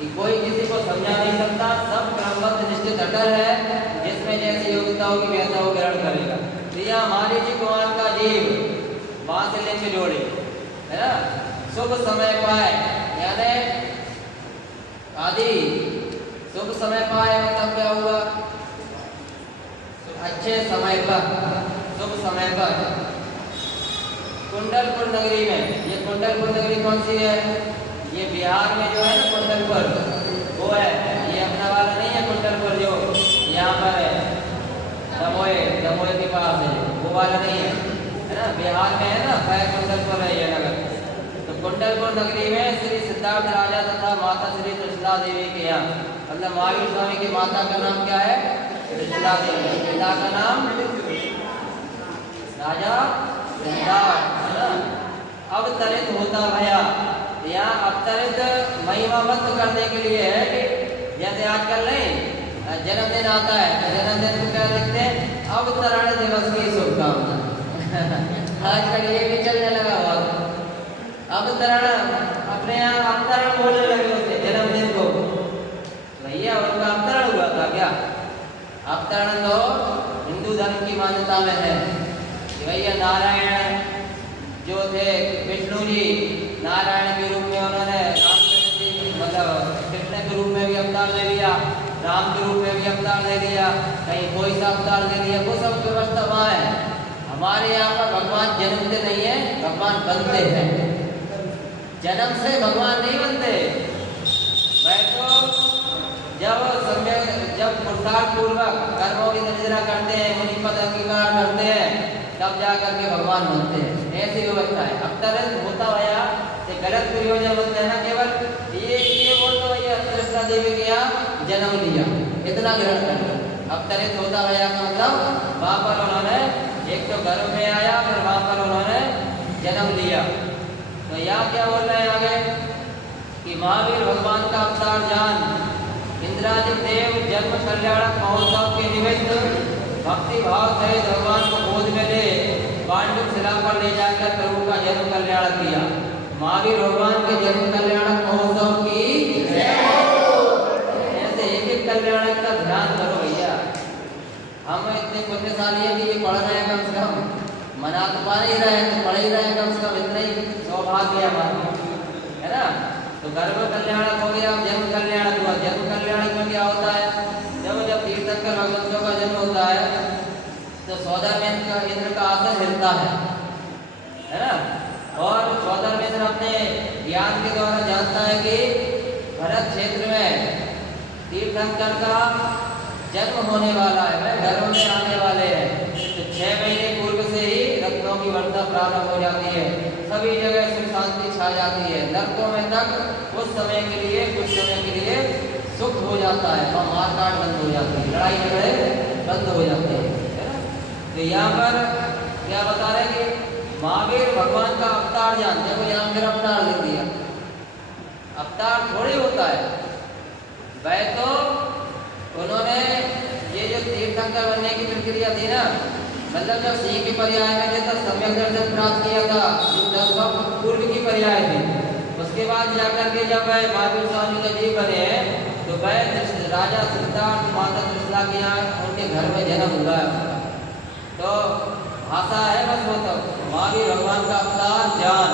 कि कोई किसी को समझा नहीं सकता, सब क्रमबद्ध निश्चित अटल है, जिसमें जैसी योग्यता होगी वैसा वो ग्रहण करेगा। तो यह मारीची कुमार का जीव वहां से लेके जोड़े है ना। शुभ समय पाए यानी आदि शुभ समय पाए मतलब क्या हुआ? अच्छे समय पर, शुभ समय पर। कुंडलपुर नगरी में, ये कुंडलपुर नगरी कौन सी है? ये बिहार में जो है ना कुंडलपुर, वो है। ये अपना वाला नहीं है कुंडलपुर जो यहाँ पर है। दमोह, दमोह के पास है, वो वाला नहीं है ना, बिहार में है ना, कुंडलपुर है ये नगर। तो कुंडलपुर नगरी में श्री सिद्धार्थ राजा तथा माता श्री त्रिशला देवी के यहाँ, मतलब महावीर स्वामी की माता का नाम क्या है? त्रिशला देवी, पिता का नाम राजा सिद्धार्थ, है ना। अवतरित होता भया, यहाँ अवतरित महिमावत करने के लिए है कि जैसे आजकल नहीं जन्मदिन आता है तो जन्मदिन को क्या लिखते हैं? अवतरण दिवस की शुभकामनाएं। आजकल ये भी चलने लगा हुआ, अवतरण, अपने यहाँ अवतरण बोलने लगे होते जन्मदिन को। भैया उनका अवतरण हुआ था क्या? अवतरण तो हिंदू धर्म की मान्यता में है कि भैया नारायण जो थे, विष्णु जी नारायण के रूप में उन्होंने रामचंद्र जी मतलब कृष्ण के रूप में भी अवतार ले लिया, राम के रूप में भी अवतार ले लिया, कहीं कोई सा अवतार ले लिया, वो सब व्यवस्था वहाँ है। हमारे यहाँ पर भगवान जन्मते नहीं है, भगवान बनते हैं। जन्म से भगवान नहीं बनते। वह तो जब पुरुषार्थ पूर्वक कर्मों की निद्रा करते हैं, मुनि पद अंगीकार करते हैं, तब जा करके भगवान बनते हैं। ऐसी व्यवस्था है। अवतरण होता भया से गलत प्रयोजन बनते हैं ना, केवल ये बोल दो ये त्रिशला देवी के यहाँ जन्म लिया, इतना ग्रहण कर लो। अवतरित होता भया का मतलब वहाँ पर उन्होंने एक तो गर्भ में आया, फिर वहाँ पर उन्होंने जन्म लिया। तो यहाँ क्या बोल रहे हैं आगे कि महावीर भगवान का अवतार जान इंद्रादि देव जन्म कल्याणक महोत्सव के निमित्त भक्ति भाव सहित भगवान को गोद में ले पांडुप शिला पर ले जाकर प्रभु का जन्म कल्याण किया। महावीर भगवान के जन्म कल्याणक महोत्सव की ऐसे एक एक कल्याणक का ध्यान करो भैया। हम इतने पुण्यशाली हैं कि ये पढ़ रहे हैं, कम से कम मना तो पा नहीं रहे हैं, पढ़ ही रहे हैं, कम से कम इतना ही सौभाग्य हमारा, है ना। तो गर्भ कल्याणक हो गया, जन्म कल्याणक हुआ। जन्म कल्याणक में क्या होता है? जब तीर्थंकर भगवंतों का जन्म होता है तो सौदामित्र का इंद्र का आसन हिलता है ना। और सौदामित्र अपने ज्ञान के द्वारा जानता है कि भरत क्षेत्र में तीर्थंकर का जन्म होने वाला है, वह गर्भ में आने वाले हैं। तो 6 महीने पूर्व से ही रत्नों की वर्षा प्रारंभ हो जाती है, सभी जगह सुख शांति छा जाती है। नरकों में तक कुछ समय के लिए सुख हो जाता है, वहाँ मारकाट बंद हो जाती है, लड़ाई झगड़े बंद हो जाते हैं, है ना। तो यहाँ पर क्या बता रहे हैं कि महावीर भगवान का अवतार जान, देखो यहाँ फिर अवतार लिख दिया। अवतार थोड़ी होता है, वह तो उन्होंने ये जो तीर्थंकर बनने की प्रक्रिया थी ना, मतलब जब सिंह के पर्याय में थे तब सम्यक दर्शन प्राप्त किया था, जो 10 वर्ष पूर्व की पर्याय थी। उसके बाद जाकर के जब वह महावीर स्वामी का जीव बने हैं तो वह राजा सिद्धार्थ माता त्रिशला के यहाँ उनके घर में जन्म हुआ है। तो भाषा है बस वो तो महावीर भगवान का अवतार जान,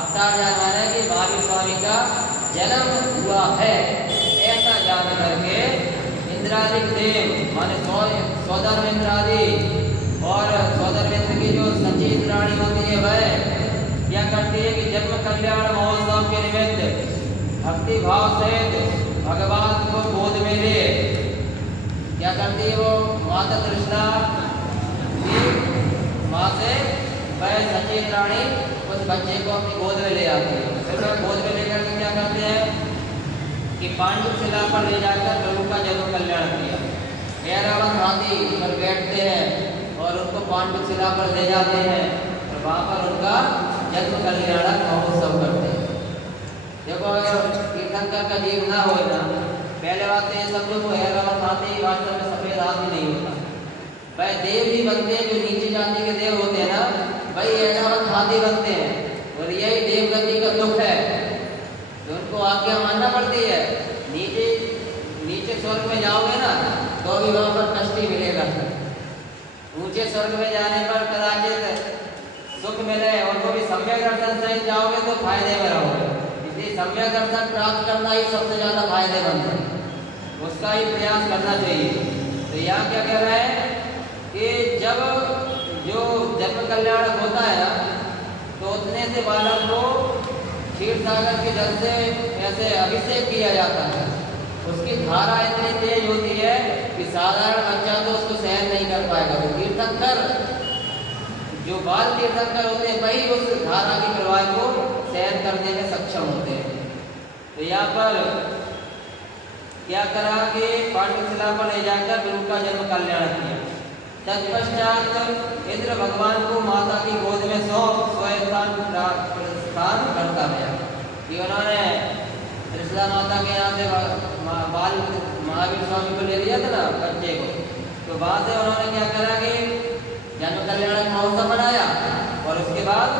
अवतार जान माने कि महावीर स्वामी का जन्म हुआ है, ऐसा जान करके इंद्रादिक देव माने सौदामित्र आदि और सौदामित्र की जो सची इंद्राणी होती है वह क्या करती है कि जन्म कल्याण महोत्सव के निमित्त भक्ति भाव सहित भगवान को गोद में ले क्या करती है, वो माता त्रिशला की माँ से वह सची इंद्राणी उस बच्चे को अपनी गोद में ले आती है। फिर वह गोद में लेकर के क्या करते हैं कि पांडुप शिला पर ले जाकर प्रभु का जन्म कल्याण किया। ऐरावत हाथी पर बैठते हैं और उनको पांडुप शिला पर ले जाते हैं और वहाँ पर उनका जन्म कल्याणक महोत्सव करते हैं। देखो अगर तीर्थंकर का जीव ना हो ना, पहले बात तो ये समझो वो ऐरावत हाथी वास्तव में सफेद हाथी नहीं होता, वह देव ही बनते हैं। जो नीचे जाति के देव होते हैं ना, वही ऐरावत हाथी बनते हैं और यही देव गति का दुख है, तो उनको आज्ञा मानना पड़ती है। नीचे स्वर्ग में जाओगे ना तो भी वहाँ पर कष्ट ही मिलेगा, ऊंचे स्वर्ग में जाने पर कदाचित सुख मिले और वो भी सम्यक दर्शन से जाओगे तो फायदे में रहोगे। इसलिए सम्यक दर्शन प्राप्त करना ही सबसे ज्यादा फायदेमंद है, उसका ही प्रयास करना चाहिए। तो यहाँ क्या कह रहा है कि जब जो जन्म कल्याण होता है ना तो उतने से बालक को क्षीर सागर के जल से ऐसे अभिषेक किया जाता है। उसकी धारा इतनी तेज होती है कि साधारण बच्चा तो उसको सहन नहीं कर पाएगा। तो तीर्थंकर, जो बाल तीर्थंकर होते हैं, वही उस धारा की प्रवाह को सहन करने में सक्षम होते हैं। तो यहाँ पर क्या करा कि पाठशाला पर ले जाकर गुरु का जन्म कल्याण किया। तत्पश्चात इंद्र भगवान को माता की गोद में स्थान करता गया कि उन्होंने त्रिशला माता के यहाँ से बाल महावीर स्वामी को ले लिया था ना बच्चे को, तो वहाँ से उन्होंने क्या करा कि जन्म कल्याण महोत्सव मनाया और उसके बाद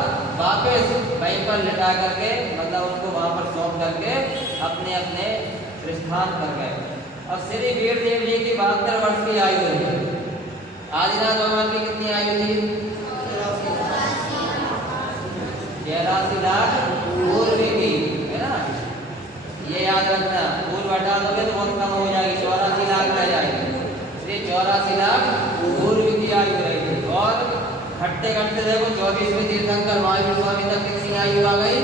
वापस वहीं पर लिटा करके, मतलब उनको वहाँ पर सौंप करके अपने अपने प्रस्थान कर गए। अब श्री वीर देव जी की 72 वर्ष की आयु रही। आदिनाथ भगवान की कितनी आयु थी? 83 लाख पूर्व की, है ना, ये याद रखना। पूर्व हटा दोगे तो बहुत कम हो जाएगी, 84 लाख रह जाएगी। श्री 84 लाख पूर्व की आयु रही। और घटते घटते देखो 24वें तीर्थंकर महावीर स्वामी तक कितनी आयु आ गई?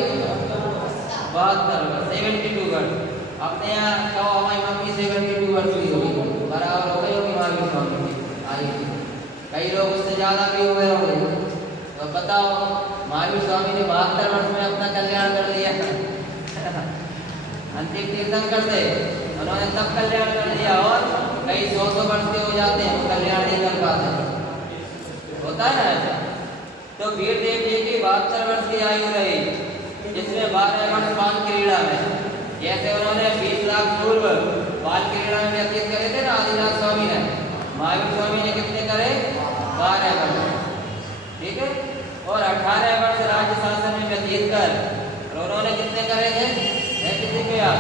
72, 72 वर्ष। अपने यहाँ कहो हमारी मम्मी 72 वर्ष की होगी, बराबर हो गई होगी महावीर स्वामी की आयु। कई लोग उससे ज्यादा भी हुए होंगे। तो बताओ, महावीर स्वामी ने 72 वर्ष में अपना कल्याण कर लिया। अंतिम तीर्थंकर थे, उन्होंने तब कल्याण कर लिया। और कई 100 वर्ष के हो जाते हैं, कल्याण नहीं कर पाते, होता है ना ऐसा। तो वीर देव जी की 72 वर्ष की आयु रही, जिसमें 12 वर्ष बाल क्रीड़ा में, जैसे उन्होंने 20 लाख पूर्व बाल क्रीड़ा में व्यतीत करे थे ना आदिनाथ स्वामी ने, महावीर स्वामी ने कितने करे? 12 वर्ष, ठीक है। और 18 वर्ष राज्य शासन में व्यतीत कर, और उन्होंने कितने करे थे? है कितने के याद?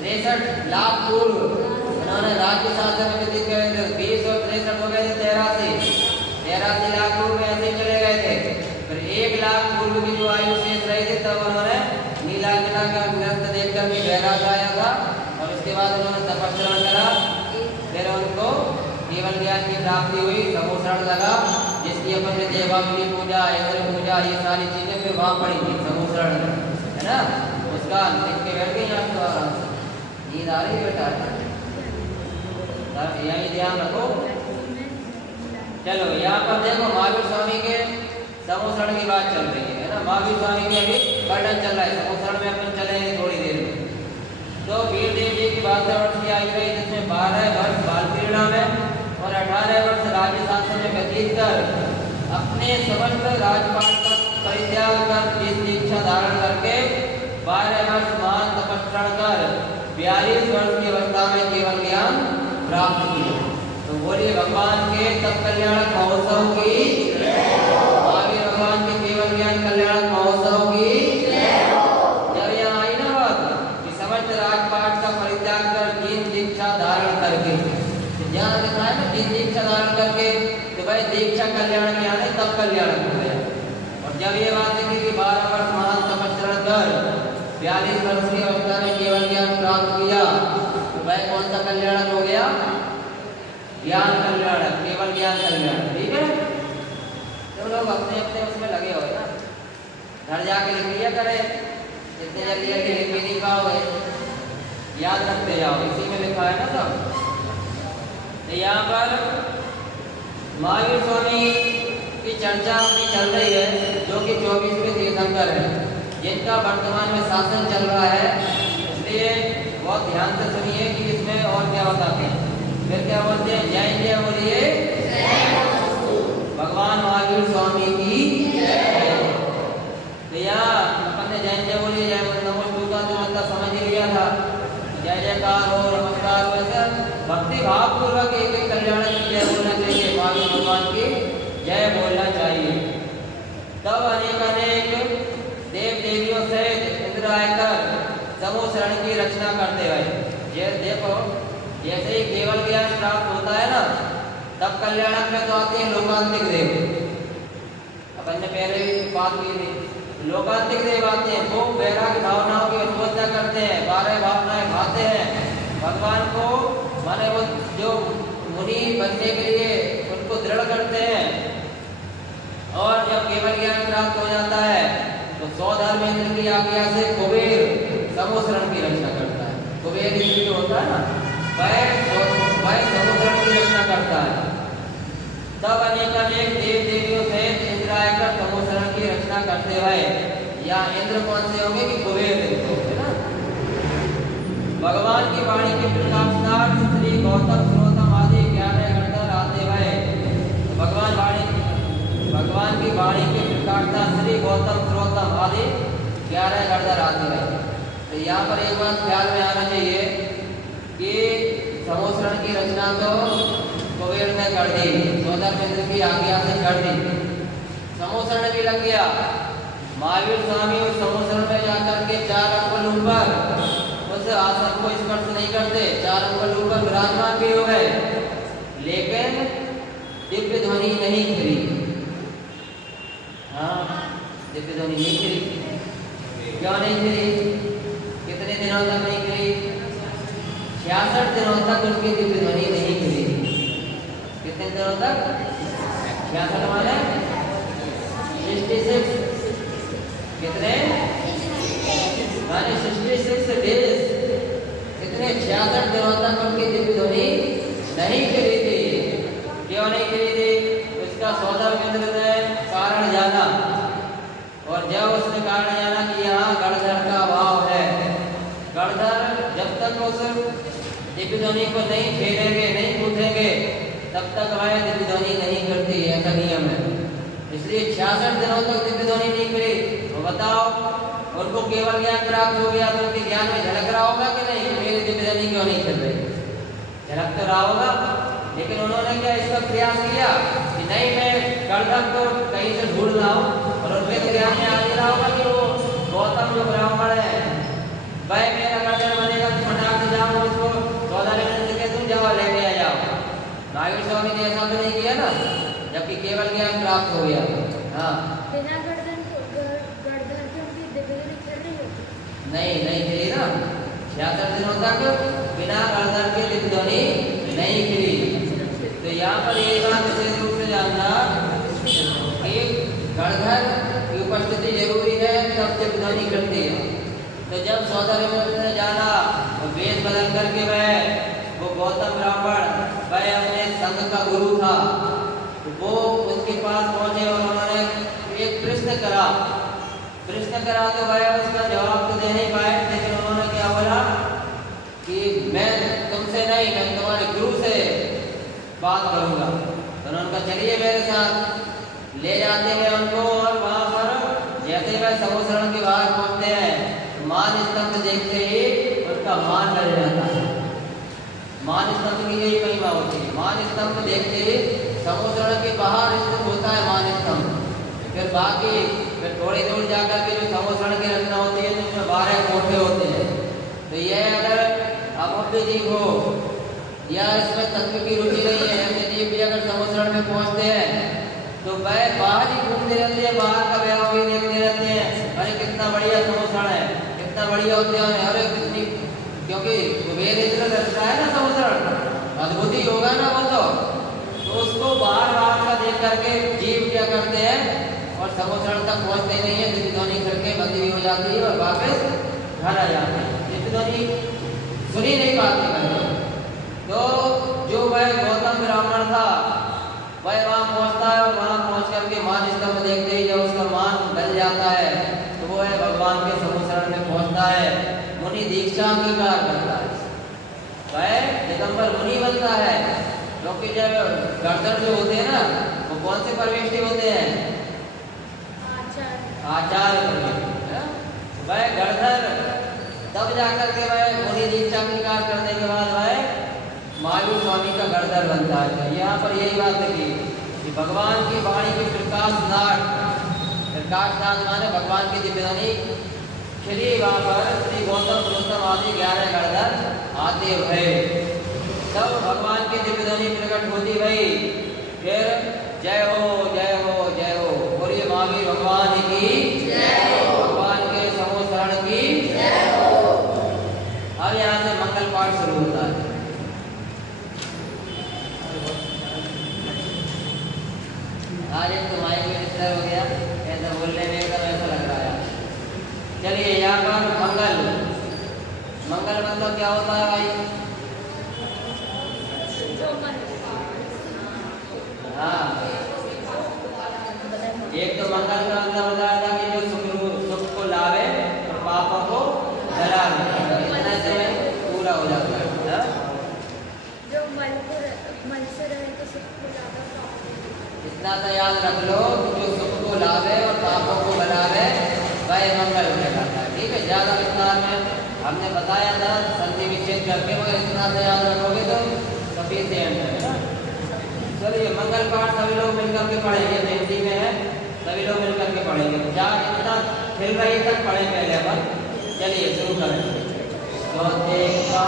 63 लाख पूर्व उन्होंने राज्य शासन में व्यतीत करे थे। 20 और 63 हो गए थे 83 लाख पूर्व ऐसे चले गए थे। फिर 1 लाख पूर्व की जो आयु शेष रही थी, तब उन्होंने नीलांजना का ग्रंथ देखकर भी वैराग आया था, और उसके बाद उन्होंने तपस्या करा। फिर उनको केवल ज्ञान की प्राप्ति हुई, समूसरण लगा, जिसकी अपन ने देवाग्नि पूजा, इंद्र पूजा, ये सारी चीजें फिर वहां पड़ी थी। समूसरण है ना, उसका लिख के बैठ गई। आपको नींद आ रही है बेटा? यही ध्यान रखो। चलो यहाँ पर देखो, महावीर स्वामी के समूसरण की बात चल रही है ना। महावीर स्वामी की अभी वर्णन चल रहा है, समूसरण में अपन चलेंगे थोड़ी देर में। तो वीर देव जी की 72 वर्ष की आयु रही, जिसमें 12 वर्ष बाल क्रीड़ा में और 18 वर्ष राज्य शासन में व्यतीत कर अपने समस्त राजपाट का परित्याग कर दीक्षा धारण करके 12 वर्ष महान तपस्या कर 42 वर्ष की अवस्था में केवल ज्ञान प्राप्त किया। तो बोलिए भगवान के तप कल्याण महोत्सव की, महावीर भगवान के केवल ज्ञान कल्याण महोत्सव की। जब यहाँ आई ना बात कि समस्त राजपाट का परित्याग कर दीन दीक्षा धारण करके, यहाँ लिखा है ना दीन दीक्षा धारण करके, तो भाई दीक्षा कल्याण में आने तब कल्याण हो गया। और जब ये बात देखी कि 12 वर्ष महान तपस्या कर 42 वर्ष की अवस्था में केवल ज्ञान प्राप्त किया, तो भाई कौन सा कल्याण हो गया? ज्ञान कल्याण, केवल ज्ञान कल्याण, ठीक है। तो लोग अपने अपने उसमें लगे हुए ना, घर जाके लिख लिया करें, इतने जल्दी जल्दी लिख भी नहीं पाओगे, याद रखते जाओ, इसी में लिखा है ना सब। तो यहाँ पर महावीर स्वामी की चर्चा अपनी चल रही है, जो कि 24वें तीर्थंकर है, जिनका वर्तमान में शासन चल रहा है। इसलिए बहुत ध्यान से सुनिए कि इसमें और क्या बताते हैं। फिर क्या बोलते हैं? जय जय बोलिए भगवान महावीर स्वामी की जय। तो यहाँ अपन ने जय जय बोलिए, जय नमो का जो मतलब समझ लिया था, जय जयकार हो, नमस्कार हो, ऐसा भक्ति भाव पूर्वक एक एक कल्याण की जय बोलना चाहिए, महावीर भगवान की जय बोलना चाहिए। तब अनेक अनेक देव देवियों से इंद्र आकर समूह शरण की रचना करते हुए, ये देखो जैसे ही केवल ज्ञान प्राप्त होता है ना, तब कल्याणक में तो आते हैं लोकांतिक देव। अपन ने पहले भी बात की थी, लोकांतिक देव आते हैं, वो वैराग्य भावनाओं की उत्पत्ति करते हैं, 12 भावनाएं भाते हैं भगवान को, माने वो जो मुनि बनने के लिए उनको दृढ़ करते हैं। और जब केवल ज्ञान प्राप्त हो जाता है तो 100 धर्मेंद्र की आज्ञा से कुबेर समोसरण की रचना करता है। कुबेर जो होता है ना, वह समोसरण की रचना करता है। तब अनेकानेक देव देवियों सहित इंद्र आकर समोसरण की रचना करते हुए, या इंद्र कौन से होंगे कि कुबेर देव होंगे ना। भगवान की वाणी के प्रकाशनार्थ श्री गौतम श्रोतम आदि 11 गणधर आते हुए, भगवान की वाणी के प्रकाशनार्थ श्री गौतम श्रोतम आदि 11 गणधर आते हुए। तो यहाँ पर एक बात ख्याल में आना चाहिए कि समोसरण की रचना तो कुबेर ने कर दी, 14 केंद्र की आज्ञा से कर दी, समोसरण भी लग गया। महावीर स्वामी उस समोसरण में जाकर के 4 अंगुल ऊपर उस आसन को स्पर्श नहीं करते, 4 अंगुल ऊपर विराजमान भी हो गए, लेकिन दिव्य ध्वनि नहीं खिली। हाँ, दिव्य ध्वनि नहीं खिली। क्यों नहीं खिली? कितने दिनों तक नहीं खिली? 66 दिनों तक उनकी दिव्य ध्वनि नहीं खिली। कितने दिनों तक? 66 माने 66 कितने माने 66 डेज, कितने 66 दिनों तक उनकी दिव्य ध्वनि नहीं खिली थी। क्यों नहीं खिली थी? उसका 14 ने कारण जाना, और जब उसने कारण जाना कि यहाँ गणधर का अभाव है, गणधर जब तक उस दिव्य ध्वनि को नहीं खेलेंगे, नहीं पूछेंगे, तब तक वह दिव्य ध्वनि नहीं करती, ऐसा नियम है। इसलिए 66 दिनों तक दिव्य ध्वनि नहीं करी। तो बताओ, उनको केवल ज्ञान प्राप्त हो गया तो उनके ज्ञान में झलक रहा होगा कि नहीं, मेरी दिव्य ध्वनि क्यों नहीं चल रही? झलक तो रहा होगा, लेकिन उन्होंने क्या इसका प्रयास किया कि नहीं, मैं गणधर को कहीं से ढूंढ रहा हूँ, और उनके ज्ञान में आ नहीं रहा होगा कि वो गौतम जो ब्राह्मण है वह मेरा गणधर बनेगा, तो फटाक से जाओ उसको 14 दिन से तुम जाओ लेके आ जाओ। महावीर स्वामी ने ऐसा तो नहीं किया ना, जबकि केवल ज्ञान प्राप्त हो गया। हाँ, बिना गणधर के उनकी दिव्य ध्वनि खिल रही होती? नहीं खिली ना। 66 दिनों तक बिना गणधर के दिव्य ध्वनि नहीं खिली। तो यहाँ पर एक बात विशेष रूप से जानना कि गणधर की उपस्थिति जरूरी है, तब दिव्य ध्वनि करती है। तो जब 14 ने जाना, वेश बदल करके वो गौतम ब्राह्मण, वह अपने संघ का गुरु था, तो वो उसके पास पहुंचे और उन्होंने एक प्रश्न करा तो वह उसका जवाब तो दे नहीं पाए, लेकिन उन्होंने क्या बोला कि मैं तुमसे नहीं, मैं तुम्हारे गुरु से बात करूंगा। तो उन्होंने कहा चलिए मेरे साथ। ले जाते हैं उनको, और वहां पर जैसे वह समोसरण के बाहर पहुंचते हैं, मान स्तंभ देखते ही उनका मान डर जाता है। मान स्तंभ की यही महिमा होती है। मान स्तंभ देखते ही समोसरण के बाहर स्थित होता है मान स्तंभ। फिर थोड़ी दूर जाकर के जो समोसरण की रचना होती है, तो उसमें 12 कोठे होते हैं। तो यह अगर अमुख्य जीव हो या इसमें तत्व की रुचि नहीं है, ऐसे जीव भी अगर समोसरण में पहुंचते हैं तो वह बाहर ही घूमते रहते हैं, बाहर का वैभव भी देखते रहते हैं। अरे कितना बढ़िया समोसरण है, कितना बढ़िया उद्यान है, अरे कितनी, क्योंकि कुबेर इंद्र रचना है ना समोसरण, अद्भुत ही होगा ना वो तो उसको बाहर का देख करके जीव क्या करते हैं, और समोसरण तक पहुंचते नहीं है, दिव्य ध्वनि करके बंदी भी हो जाती है और वापस घर आ जाते हैं, दिव्य ध्वनि सुनी नहीं पाते करते। तो जो वह गौतम ब्राह्मण था, वह वहाँ पहुँचता है, और वहाँ पहुँच करके मान स्तंभ देखते ही जब उसका मान डल जाता है, तो वो है भगवान के समोसरण में पहुँचता है, मुनि दीक्षा अंगीकार करता है, वह दिगंबर मुनि बनता है। क्योंकि जब गणधर जो होते हैं ना, वो कौन से परवेष्टि होते हैं? आचार्य परवेष्टि। वह गणधर तब जाकर के वह मुनि दीक्षा अंगीकार करने के बाद वह महावीर स्वामी का गणधर बनता है। यहाँ पर यही बात है कि भगवान की वाणी की प्रकाशनाथ माने भगवान की दिव्य ध्वनि खिली, वहाँ पर श्री गौतम पुरुषोत्तम आदि 11 गणधर आते हुए, तब भगवान की दिव्य ध्वनि प्रकट होती भई। फिर जय हो जय हो जय हो, बोलिए महावीर भगवान की जय हो, भगवान के समोसरण की जय हो। अब यहाँ से मंगल पाठ शुरू होता है। आज एक तो माइक में डिस्टर्ब हो गया, ऐसा बोलने में एकदम ऐसा लग रहा है। यहाँ पर मंगल, मंगल मतलब क्या होता है भाई? जो मन हाँ, एक तो मंगल का मतलब बताया था कि जो सुख को लावे और पापों को जलावे, इतना से पूरा हो जाता है। हाँ? जो मन से रहे तो सुख को लावे पाप इतना तो याद रख लो कि जो सुख को लावे और पापों को बनावे वह मंगल कहलाता है। ठीक है, ज्यादा विस्तार में हमने बताया था संधि विच्छेद करके, मगर इतना तो याद रखोगे तो सफिशिएंट है ना। चलिए मंगल पाठ सभी लोग मिलकर के पढ़ेंगे, हिंदी में है, सभी लोग मिलकर के पढ़ेंगे। जहाँ इतना फिर रही तक पढ़े पहले अपन। चलिए शुरू करें। चौथे का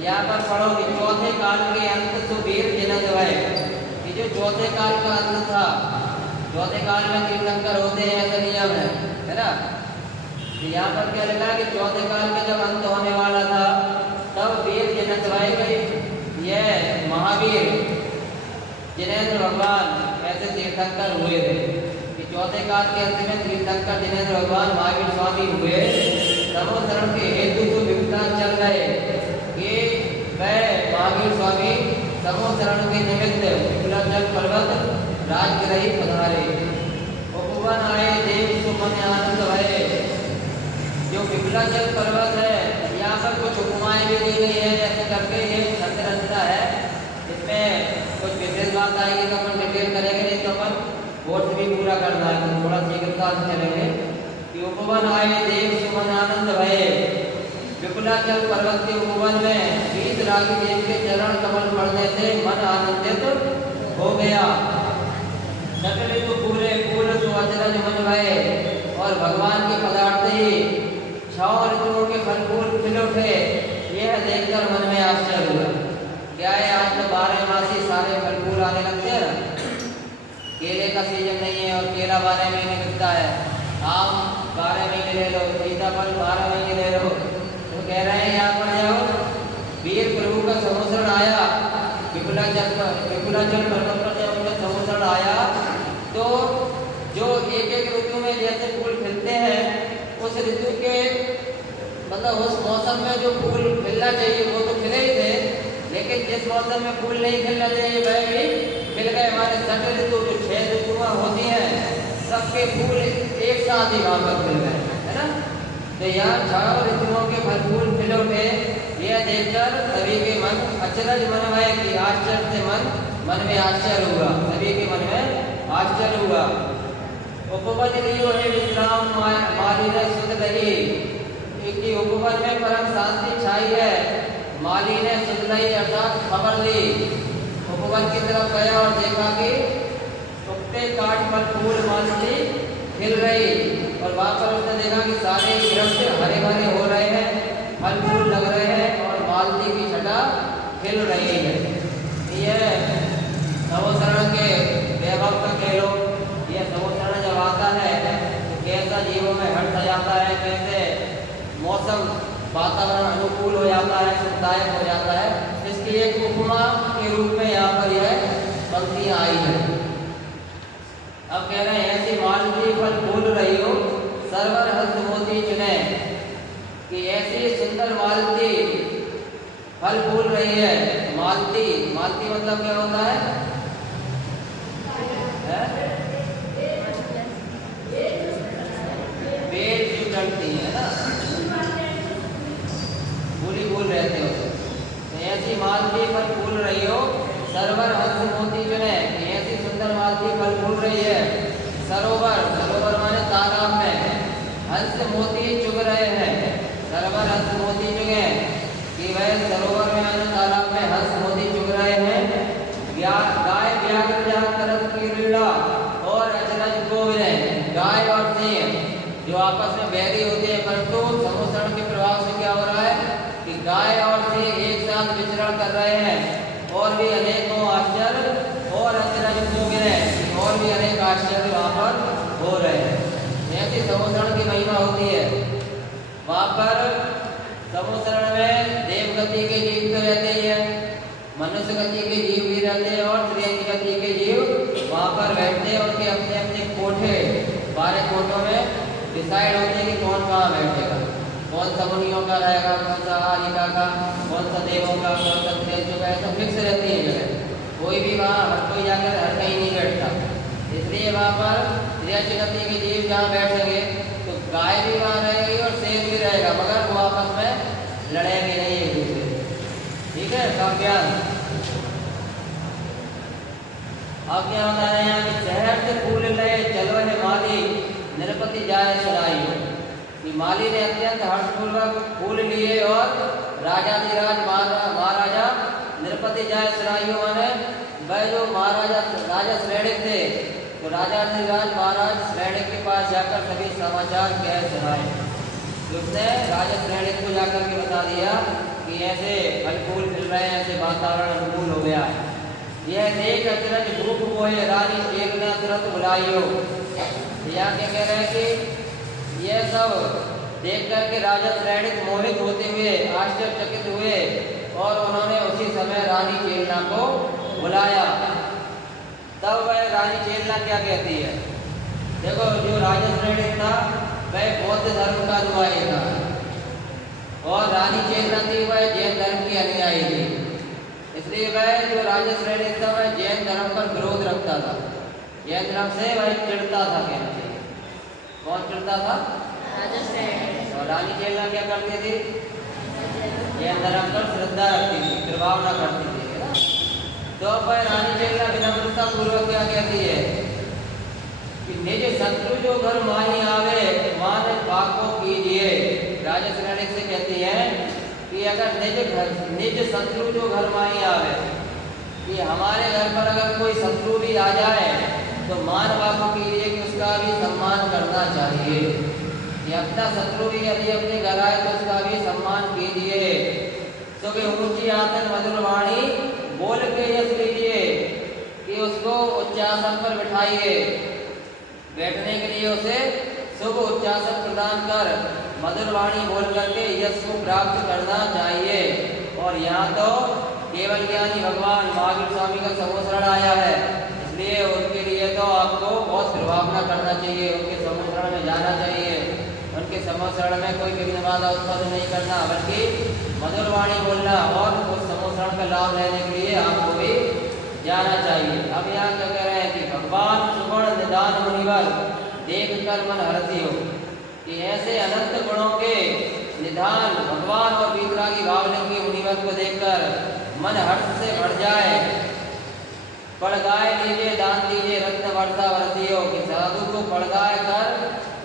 यहाँ पर पढ़ोगे चौथे काल के अंत सुबीर जिनद भय। ये जो चौथे काल का अंत था, चौथे काल में तीर्थंकर होते हैं ऐसा नियम है ना। तो यहाँ पर क्या लिखा कि चौथे काल में जब अंत होने वाला था तब वीर जिनद भय के यह महावीर जिनेन्द्र भगवान ऐसे तीर्थंकर हुए थे कि चौथे काल के अंत में तीर्थंकर जिनेन्द्र भगवान महावीर स्वामी हुए। तमोधर्म के हेतु तो विपदान चल गए कि वह महावीर स्वामी तमोधर्म के निमित्त विपुलाचल पर्वत राजग्रही पधारे। उपवन आए देव सुमन आनंद भये। जो विपुलाचल पर्वत है यहाँ पर कुछ उपमाएं भी दी गई है, जैसे करके ये छंद रचना है, इसमें कुछ विशेष बात आएगी तो अपन डिटेल करेंगे, नहीं तो अपन कोर्स भी पूरा करना है तो थोड़ा शीघ्रता से चलेंगे। कि उपवन आए देव सुमन आनंद भये। विपुलाचल पर्वत के उपवन में वीत रागी देव के चरण कमल पड़ने से मन आनंदित हो गया। नटले तो पूरे पूर्ण सुअचरज मन भये। और भगवान के पदार्थ ही 6 ऋतुओं के फल फूल खिल उठे। यह देखकर मन में आश्चर्य हुआ। क्या है, आज तो 12 मासी सारे फल फूल आने लगते हैं ना। केले का सीजन नहीं है और केला 12 महीने मिलता है, आम 12 महीने ले लो, सीताफल 12 महीने ले लो। तो कह रहे हैं यहाँ पर जाओ, वीर प्रभु का समुद्र आया, विपुलाचल पर्वत पर जब उनका समुद्र आया तो जो एक एक ऋतु में जैसे फूल खिलते हैं, उस ऋतु के मतलब उस मौसम में जो फूल खिलना चाहिए वो तो खिले ही थे, लेकिन जिस मौसम में फूल नहीं खिलना चाहिए वह भी खिल गए। हमारे 6 ऋतु जो 6 ऋतुआं होती हैं सबके फूल एक साथ ही वहाँ पर खिल गए, है ना। तो यहाँ 6 ऋतुओं के फल फूल खिल उठे। यह देखकर सभी के मन अचरज मन भय की। आश्चर्य से मन में आश्चर्य हुआ, सभी के मन में आश्चर्य हुआ। उपवन लियो है विश्राम माली ने सुध लगी। कि उपवन में परम शांति छाई है। माली ने सुध लगी अर्थात खबर ली। उपवन की तरफ गया और देखा कि उगते काट पर फूल मालती खिल रही। और वहाँ पर उसने देखा कि सारे वृक्ष हरे भरे हो रहे हैं, फल फूल लग रहे हैं और मालती की छटा खिल रही है। यह नवोशरण के वैभव का कह लो। यह नवोशरण जब आता है तो कैसा जीवों में हट जाता है, कैसे मौसम वातावरण अनुकूल हो जाता है, सुखदायक हो जाता है। इसकी एक उपमा के रूप में यहाँ पर यह पंक्तियाँ आई है। अब कह रहे हैं ऐसी मालती फल फूल रही हो सरवर हस्त मोती चुने। कि ऐसी सुंदर मालती फल फूल रही है। मालती मतलब क्या होता है? रहते हो। तो ऐसी मालती फल फूल रही हो, सरवर हंस मोती चुने, ऐसी सुंदर मालती फल फूल रही है। सरोवर, सरोवर माने तालाब में, हंस मोती चुग रहे हैं, सरवर हंस मोती चुगे, कि वह सरोवर में माने तालाब में हंस मोती चुग रहे हैं। गाय व्याघ्र जहाँ तरफ की लीला और अजरज गोविंद, गाय और सिंह जो आपस में बैरी होते हैं, परंतु समोसरण के प्रभाव से क्या हो रहा है कि गाय और सिंह एक साथ विचरण कर रहे हैं। और भी अनेकों आश्चर्य और अजरज गोविंद, और भी अनेक आश्चर्य वहाँ पर हो रहे हैं। ऐसी समोसरण की महिमा होती है। वहाँ पर समोसरण में देवगति के जीव तो रहते ही है, मनुष्य गति के जीव भी रहते हैं और त्रियंग गति के जीव वहाँ पर बैठते हैं। उनके अपने अपने कोठे, 12 कोठों में डिसाइड होते हैं कि कौन कहाँ बैठेगा, कौन सा मुनियों का रहेगा, कौन सा हारिका का, कौन सा देवों का, कौन सा त्रियंजों का, ऐसा फिक्स रहती है जगह। कोई भी वहाँ हर कोई जाकर हर कहीं नहीं बैठता। इसलिए वहाँ पर त्रियंज गति के जीव जहाँ बैठेंगे तो गाय भी वहाँ रहेगी और शेर भी रहेगा, मगर वो आपस में लड़ेंगे नहीं एक दूसरे से। ठीक है, काव्यान। अब क्या होता है यहाँ कि शहर से फूल लय चलो है माली, नृपति जाए सराई। कि माली ने अत्यंत हर्षपूर्वक फूल लिए और राजाधिराज महाराजा नृपति जाए सराइयों माने वह जो महाराजा राजा श्रेणिक थे, तो राजाधिराज महाराज श्रेणिक के पास जाकर सभी समाचार कह सुनाए। उसने राजा श्रेणिक को जाकर के बता दिया कि ऐसे फल फूल मिल रहे हैं, ऐसे वातावरण अनुकूल हो गया है। यह देख अचरज भूख मोहे रानी एक न तुरंत बुलाइयो। यहाँ क्या कह रहे हैं कि यह सब देख करके राजा श्रेणिक मोहित होते हुए आश्चर्यचकित हुए और उन्होंने उसी समय रानी चेलना को बुलाया। तब वह रानी चेलना क्या कहती है, देखो जो राजा श्रेणिक था वह बौद्ध धर्म का अनुयायी था और रानी चेलना थी वह जैन धर्म की अनुयायी थी। इसलिए वह जो राजा श्रेणिक था वह जैन धर्म पर विरोध रखता था, जैन धर्म से वह चिढ़ता था। कहना चाहिए कौन चिढ़ता था? राजा श्रेणिक। और रानी चेलना क्या करती थी? जैन धर्म पर श्रद्धा रखती थी, प्रभाव न करती थी, है ना। तो वह रानी चेलना विनम्रता पूर्वक क्या कहती है कि निज शत्रु जो घर माही आवे मान पाको कीजिए। राजा श्रेणिक से कहती है कि अगर निज शत्रु जो घर माही आवे, कि हमारे घर पर अगर कोई शत्रु भी आ जाए तो मान पाको कीजिए, कि उसका भी सम्मान करना चाहिए। कि अपना शत्रु भी यदि अपने घर आए तो उसका भी सम्मान कीजिए। तो कि ऊंची आसन मधुर वाणी बोल के यश लीजिए, कि उसको उच्चासन पर बिठाइए, बैठने के लिए उसे शुभ उच्चासन प्रदान कर मधुर वाणी बोल करके यश को प्राप्त करना चाहिए। और यहाँ तो केवल ज्ञानी भगवान महावीर स्वामी का समोसरण आया है, इसलिए उनके लिए तो आपको बहुत प्रभावना करना चाहिए, उनके समोसरण में जाना चाहिए, उनके समोसरण में कोई विघ्न बाधा उत्पन्न नहीं करना, बल्कि मधुर वाणी बोलना और उस समोसरण का लाभ लेने के लिए आपको भी जाना चाहिए। अब यहाँ क्या कह रहे हैं कि भगवान सुवर्ण निदान मुनिवर देख कर मन हरती हो, कि ऐसे अनंत गुणों के निधान भगवान और वीतरागी भावलिंगी मुनिवर को देखकर मन हर्ष से भर जाए। पड़गाय लीजिए दान दीजिए रत्न वर्षा वरसी हो, कि साधु को पड़गाय कर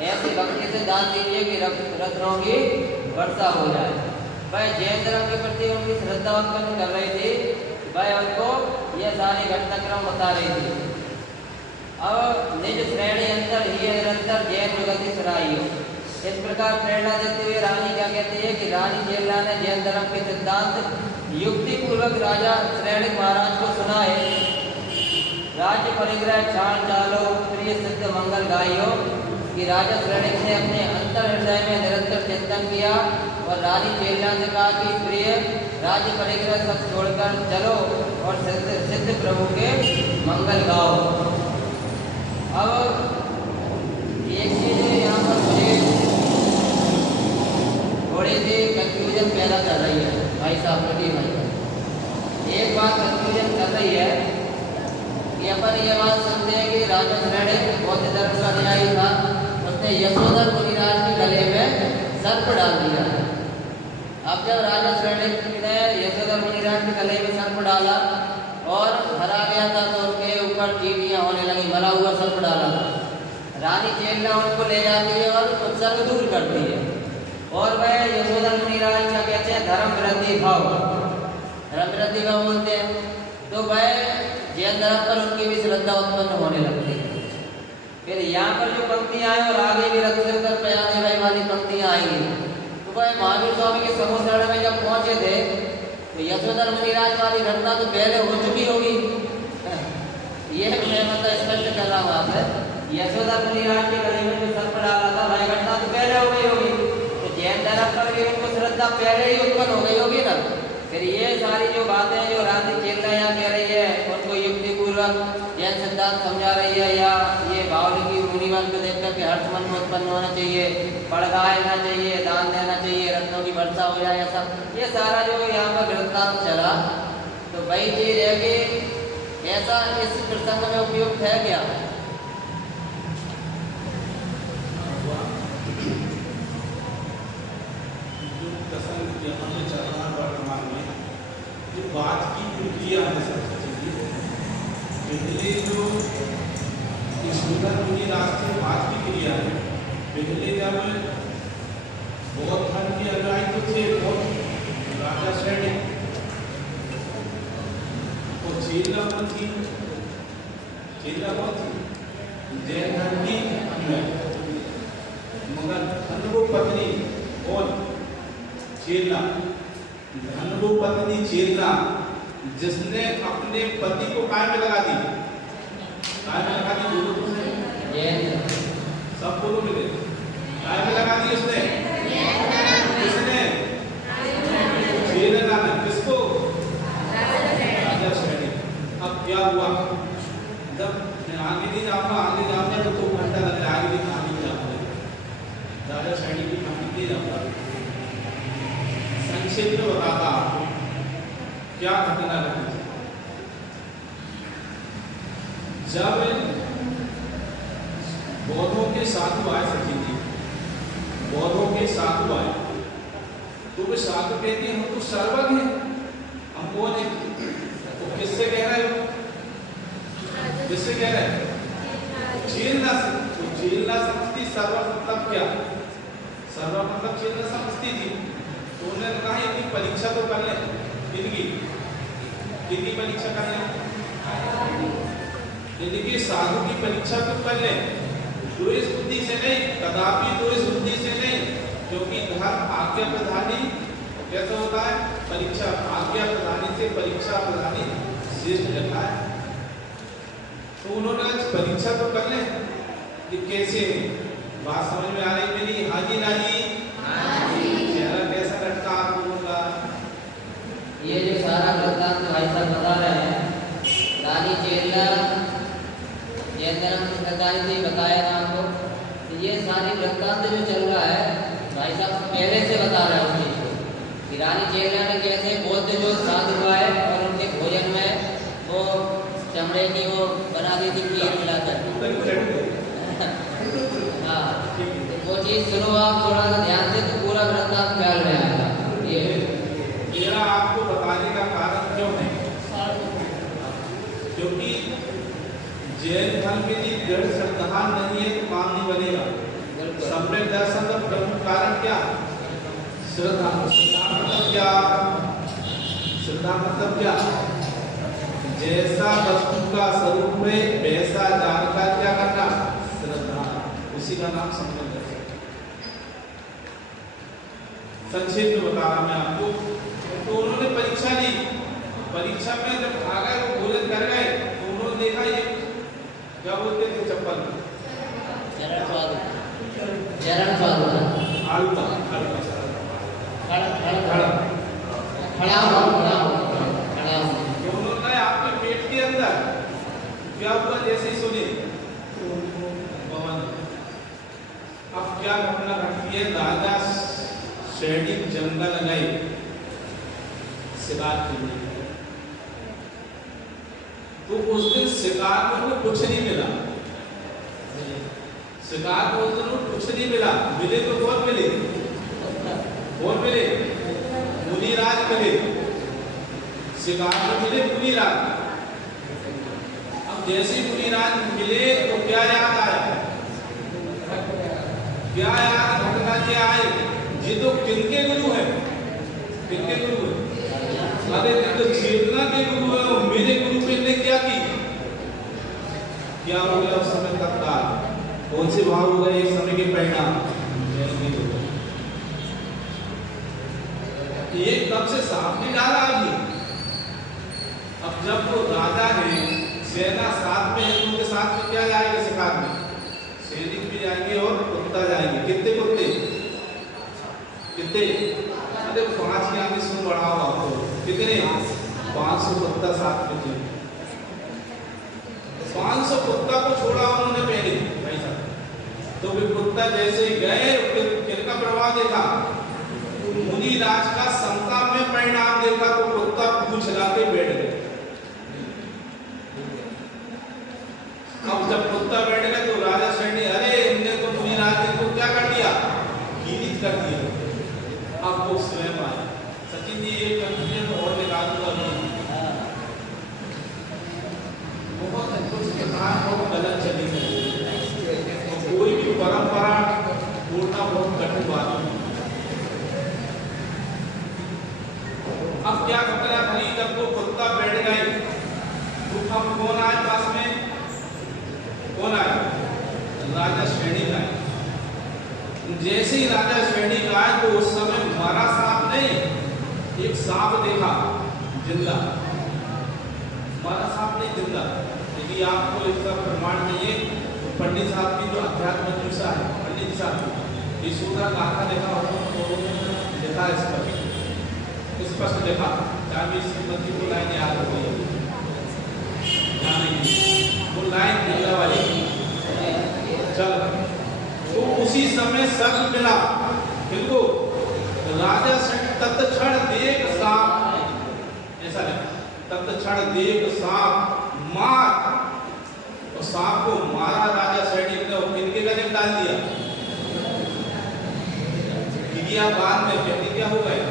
ऐसी भक्ति से दान दीजिए कि रत्नों की वर्षा हो जाए। वह जैन धर्म के प्रति उनकी श्रद्धा उत्पन्न कर रही थी, वह उनको यह सारी घटनाक्रम बता रही थी। अब निज श्रेणी अंतर ही निरंतर जैन जुगति सराई हो। इस प्रकार प्रेरणा देते हुए रानी क्या कहती है कि रानी चेलना ने जैन धर्म के सिद्धांत युक्ति पूर्वक राजा श्रेणिक महाराज को सुनाए। राज्य परिग्रह छाण चालो प्रिय सिद्ध मंगल गाइयो, कि राजा श्रेणिक ने अपने अंतर हृदय में निरंतर चिंतन किया और रानी चेलना से कहा कि प्रिय राज्य परिग्रह सब छोड़कर चलो और सिद्ध प्रभु के मंगल गाओ। अब एक चीज यहाँ पर मुझे थोड़ी सी कंफ्यूजन पैदा कर रही है भाई साहब, प्रदीप भाई। एक बात कंफ्यूजन कर रही है कि अपन ये बात सुनते हैं कि राजा श्रेणिक बौद्ध धर्म का अनुयायी था, उसने यशोधर मुनिराज के गले में सर्प डाल दिया। अब जब राजा श्रेणिक ने यशोधर मुनिराज के गले में सर्प डाला और हरा गया था तो उसके ऊपर चींटियां होने लगी, मरा हुआ सर्प डाला था। रानी चेला उनको ले जाती है और उत्सर्ग दूर करती है और वह यशोधर मुनिराज का कहते हैं धर्म वृद्धि भाव, धर्म वृद्धि भाव बोलते हैं। तो वह जैन धर्म पर उनकी भी श्रद्धा उत्पन्न होने लगती है। फिर यहाँ पर जो पंक्तियां आए और आगे भी रघुशंकर प्रयाग भाई वाली पंक्तियां आएंगी। तो वह महावीर स्वामी के समुद्र में जब पहुंचे थे तो यशोधर मुनिराज वाली घटना तो पहले हो चुकी होगी। ये मैं मतलब स्पष्ट कर रहा हूँ आप है। यशोधर मुनिराज के गले में जो सर्प डाला था वह घटना तो पहले हो गई होगी। तो जैन धर्म पर भी उनको श्रद्धा पहले ही उत्पन्न हो गई होगी ना। फिर ये सारी जो बातें जो रानी चेला यहाँ कह रही है उनको युक्ति पूर्वक जैन सिद्धांत समझा रही है, या ये बावली की मुनिमल को देख करके हर्ष मन में उत्पन्न होना चाहिए, पड़गा लेना चाहिए, दान देना चाहिए, रत्नों की वर्षा हो जाए, ऐसा ये सारा जो यहाँ पर वृत्तांत चला तो वही चीज है कि ऐसा इस प्रसंग में उपयुक्त है क्या? बात की प्रक्रिया है सबसे चलिए पहले जो यशोधर मुनिराज के बात की क्रिया है। पहले जब बौद्ध धर्म के अनुयायी तो थे बौद्ध राजा श्रेणिक और चेला कौन थी? चेला कौन थी? जैन धर्म की अनुयायी। मगर धनवो पत्नी और चेला, धनवो पत्नी चेला जिसने अपने पति को काय में लगा दी, काय में लगा दी सब बोलो मिले, काय में लगा दी उसने, किसने? चेला ने किसको? राजा श्रेणिक। अब क्या हुआ? जब आगे दिन आपका तो 2 घंटा लग रहा है, आगे दिन आगे जाऊंगा राजा श्रेणिक की कहानी नहीं जाऊंगा। संक्षेप में बताता आपको क्या घटना घटी। जब बौद्धों के साधु आए सखी जी, बौद्धों के साधु आए तो वे साधु कहते हैं हम तो सर्वज्ञ हैं, हम कौन है? तो किससे कह रहे हो? किससे कह रहे हैं? चेला से। तो चेला समझती सर्व मतलब क्या? सर्व मतलब चेला समझती थी। तो उन्होंने कहा इनकी परीक्षा तो कर लें, इनकी परीक्षा कर लें, इनकी साधु की परीक्षा तो कर लें, द्वेष बुद्धि से नहीं, कदापि द्वेष बुद्धि से नहीं, क्योंकि धर्म आज्ञा प्रधानी कैसा होता है? परीक्षा आज्ञा प्रधानी से परीक्षा प्रधानी श्रेष्ठ रहता है। तो उन्होंने परीक्षा तो कर लें कि कैसे बात समझ में आ रही मेरी? हाँ जी ना जी? चेहरा कैसा लगता आप लोगों का? ये जो सारा वृत्तांत भाई साहब बता रहे हैं, रानी चेला जैन धर्म की श्रद्धाएं थी, बताया ना आपको। तो ये सारी वृत्तांत जो चल रहा है भाई साहब पहले से बता रहे हैं उस चीज को कि रानी चेला ने कैसे बौद्ध जो साधु आए और उनके भोजन में वो चमड़े की वो बना दी थी खीर मिलाकर। हाँ, वो चीज सुनो आप थोड़ा सा ध्यान से तो पूरा वृत्तांत फैल रहा है। ये मेरा आपको बताने का कारण क्यों है? क्योंकि जैन धर्म के लिए दृढ़ श्रद्धा नहीं है तो काम नहीं बनेगा। सम्यक दर्शन का प्रमुख कारण क्या? श्रद्धा। श्रद्धा मतलब क्या? श्रद्धा मतलब क्या? जैसा वस्तु का स्वरूप है वैसा जानकर क्या करना? श्रद्धा। उसी का नाम सम्यक दर्शन। संक्षेप में बता रहा मैं आपको। तो उन्होंने परीक्षा ली, परीक्षा में जब आ गए वो भोजन कर गए तो उन्होंने देखा ये क्या बोलते थे चप्पल? चरण स्वादु। चरण स्वादु। आलू का तो उन्होंने आपके पेट के अंदर क्या हुआ जैसे ही सुने अब क्या घटना घटती है? राजा श्रेणिक जंगल गए शिकार के लिए। तो उस दिन शिकार में उनको कुछ नहीं मिला, शिकार में उस दिन कुछ नहीं मिला। मिले तो बहुत मिले, बहुत मिले शिकार में मिले मुनिराज। अब जैसे मुनिराज मिले तो क्या याद आया, क्या याद घटना के आए, ये तो किनके गुरु है, किनके गुरु है? अरे ये तो चेतना के गुरु है, और मेरे गुरु पे ने क्या की, क्या हो गया उस समय तत्काल, कौन से भाव हो गए एक समय के परिणाम, एक तब से साफ नहीं डाला अभी। अब जब वो राजा है, सेना साथ में है, उनके साथ में क्या जाएगा शिकार में, सैनिक भी जाएंगे और कुत्ता जाएंगे। कितने कुत्ते, कितने, अरे 5 के आगे सुन बढ़ाओ आपको, कितने 500 कुत्ता साथ में थे। 500 कुत्ता को छोड़ा उन्होंने पहले भाई साहब, तो वे कुत्ता जैसे गए, किनका प्रभाव देखा, मुनिराज का समता में परिणाम देखा, तो कुत्ता पूछ हिला के बैठ गए। अब जब कुत्ता बैठ गया तो राजा शरणी, अरे हमने तो मुनिराज ने तो क्या कर दिया, गिनित कर दिया। अब वो स्वयं आए। सचिन जी एक कंक्लूजन और निकाल दूंगा, बहुत कुछ कथा बहुत गलत चली गई, तो कोई भी परंपरा तोड़ना बहुत कठिन बात है। अब क्या घटना घटी, जब वो कुत्ता बैठ गए तो अब कौन आए पास में, कौन आए, राजा श्रेणी आए। जैसे ही राजा श्रेणी आए तो उस समय मरा सांप नहीं, एक सांप देखा जिंदा, मरा सांप नहीं जिंदा। यदि आपको इसका प्रमाण चाहिए तो पंडित साहब की जो अध्यात्म दिशा है, पंडित साहब ये सूत्र गाथा देखा देखा इस पर स्पष्ट देखा, चाहे श्रीमती को लाइन याद हो गई, वो लाइन नीला वाली चल। तो उसी समय सर्प मिला किनको, राजा तत्क्षण देख सांप, ऐसा लगा तत्क्षण देख सांप मार, और सांप को मारा राजा सैनिक ने, और किनके गले में डाल दिया, गिरिया बाद में कहते क्या हो गए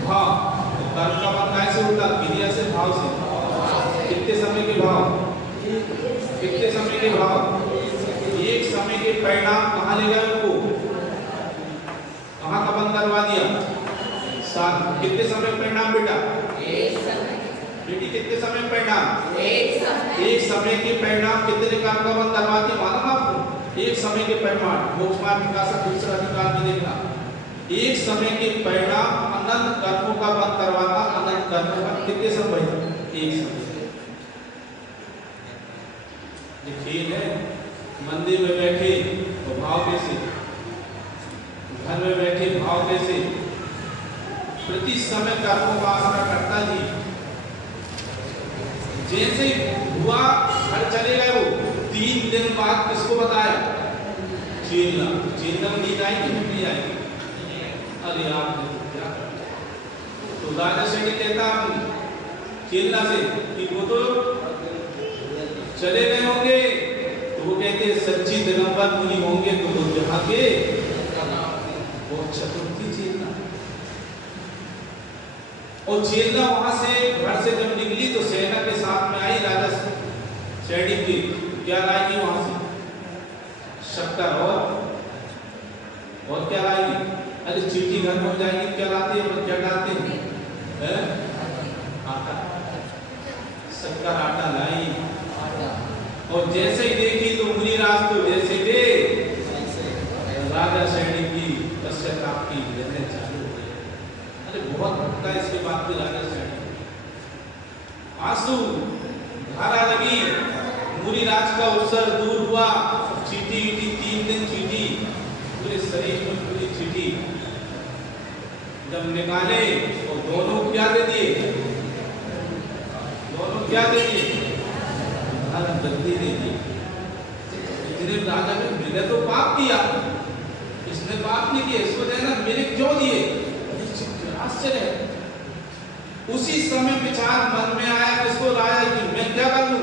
भाव, कर्म का बल कैसे होता, क्रिया से भाव से, कितने समय के भाव, कितने समय के भाव, एक समय के परिणाम कहाँ ले गए उनको, कहाँ का बंद करवा दिया, साथ कितने समय परिणाम बेटा, एक समय, बेटी कितने समय परिणाम, एक समय के परिणाम कितने काम का बंद करवा दिया, मालूम आपको, एक समय के परिणाम, मोक्ष मार्ग विकास दूसरा अधिकार में देखना, एक समय के परिणाम अनंत कर्मों का बंद करवाना, अनंत कर्मों का कितने समय, एक समय। ये खेल है, मंदिर में बैठे तो भाव कैसे, घर में बैठे भाव कैसे, प्रति समय कर्मों का आसरा करता जी। जैसे हुआ घर चले गए, वो 3 दिन बाद किसको बताया, चेला, चेला में नींद आएगी नहीं आएगी, अरे आपने क्या कर, तो राजा श्रेणी कहता चेला से कि वो तो चले गए होंगे, तो वो कहते सच्ची दिगंबर मुनि होंगे तो वो जहाँ के वो चतुर्थी चेला, और चेला वहां से घर से जब निकली तो सेना के साथ में आई, राजा श्रेणी की क्या लाएगी वहां से, शक्कर और क्या लाएगी, अरे चीटी घर में हो जाएगी, क्या लाते हैं, क्या डालते हैं, आटा, शक्कर आटा लाई, और जैसे ही देखी तो मुनिराज तो जैसे ले राजा श्रेणी की पश्चाताप की लहरें चालू हो गई। अरे बहुत भटका इसके बाद में राजा श्रेणी आंसू धारा लगी, मुनिराज का उत्सव दूर हुआ, चीटी 3 दिन चीटी पूरे शरीर में पूरी चीटी जब निकाले तो दोनों क्या दे दिए, दोनों क्या दे दिए, गद्दी दे दी। इतने राजा ने मैंने तो पाप किया, इसने पाप नहीं किया, इसको देना मेरे क्यों दिए, आश्चर्य है। उसी समय विचार मन में आया किसको, राजा की, मैं क्या कर लूं,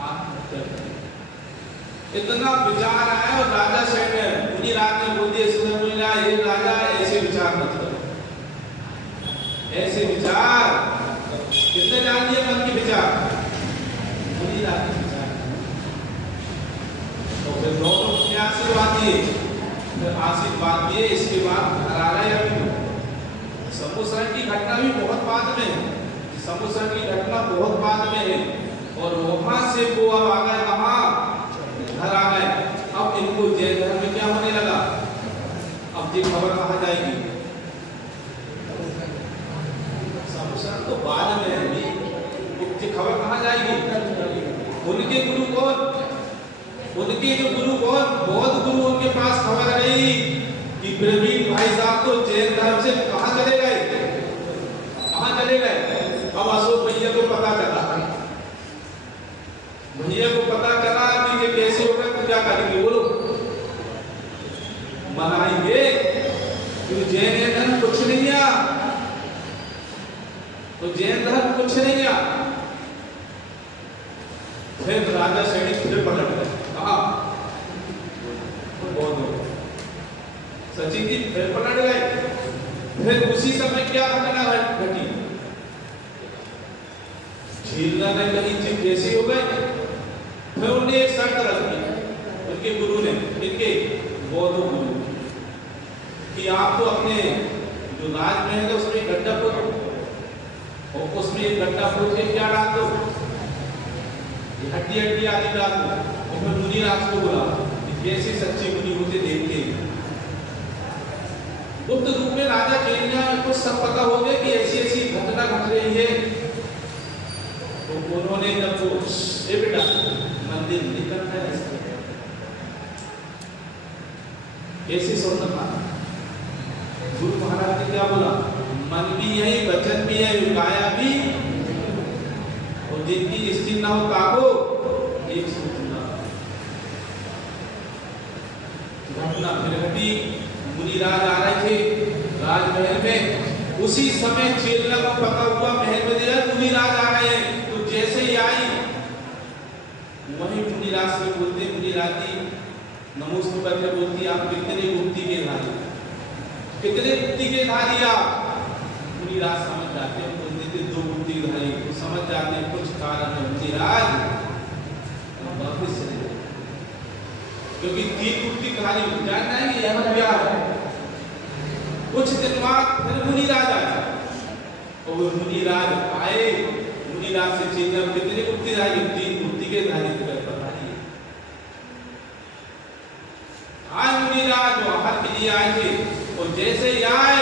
आत्महत्या। इतना विचार आया और राजा शहर मुनिराज ने बोल दिया, सुन मुनिराज, राजा ऐसे विचार मत करो, ऐसे विचार किसने जान लिया मन के विचार? मुनि राज के विचार। तो फिर दोनों क्या आशीर्वाद दिए? फिर आशीर्वाद दिए, इसके बाद घर आ गए। अभी समुद्र की घटना भी बहुत बाद में है, समुद्र की घटना बहुत बाद में है। और वहां से वो अब आ गए कहाँ? घर आ गए। अब इनको जैन धर्म में क्या होने लगा? अब ये खबर कहाँ जाएगी? समुद्र तो बाद में है, ये खबर कहाँ जाएगी? उनके गुरु कौन? उनके जो गुरु कौन? बौद्ध गुरु। उनके पास खबर गई कि प्रवीण भाई साहब तो जैन धर्म से कहाँ चले गए? कहाँ चले गए? अब अशोक भैया को पता चला, भैया को पता चला कि ये कैसे हो गए, तो क्या करेंगे? बोलो, मनाएंगे कि जैन धर्म कुछ नहीं है, तो जैन धर्म कुछ नहीं है। फिर राजा सैनिक फिर पलट गए। कहा? बहुत सचिन जी फिर पलट गए। फिर उसी समय क्या घटना घटी? झीलना ने कहीं जिम जैसी हो गए। फिर उन्हें एक शर्त रखी उनके गुरु ने, इनके बौद्ध गुरु, कि आप तो अपने जो राजमहल है उसमें एक गड्ढा खोदो, और उसमें एक गड्ढा खोद के क्या डाल दो? हड्डी हड्डी आदि डाल दो। और फिर मुनि राज को बोला, जैसे सच्चे मुनि होते देखते हैं। गुप्त रूप में राजा चैनिया को सब पता हो गया कि ऐसी ऐसी घटना घट रही है। तो उन्होंने जब वो बेटा मंदिर निकल गया, ऐसे सुनना पाया। गुरु महाराज ने क्या बोला? मन भी यही, वचन भी है, काया भी, और जिनकी स्थिति ना हो काको एक सोचना। घटना फिर घटी। मुनिराज आ रहे थे राजमहल में। उसी समय चेला को पता हुआ महल में दिया मुनिराज आ रहे हैं। तो जैसे ही आई वही मुनिराज से बोलते, मुनिराज जी नमस्ते करके बोलती, आप कितने मुक्ति के धारी, कितने मुक्ति के धारी आप? मुनिराज समझ जाते हैं, बोलते थे 2 मुक्ति के धारी। तो समझ जाते हैं कुछ कारण है मुनिराज, वापस चले गए। क्योंकि 3 मुक्ति के धारी जानना है कि यहाँ क्या है। कुछ दिन बाद फिर मुनिराज आए, और वो मुनिराज आए। मुनिराज से चेतन कितने मुक्ति धारी? 3 मुक्ति के धारी आज मुनिराज वहां के लिए आए थे। और जैसे ही आए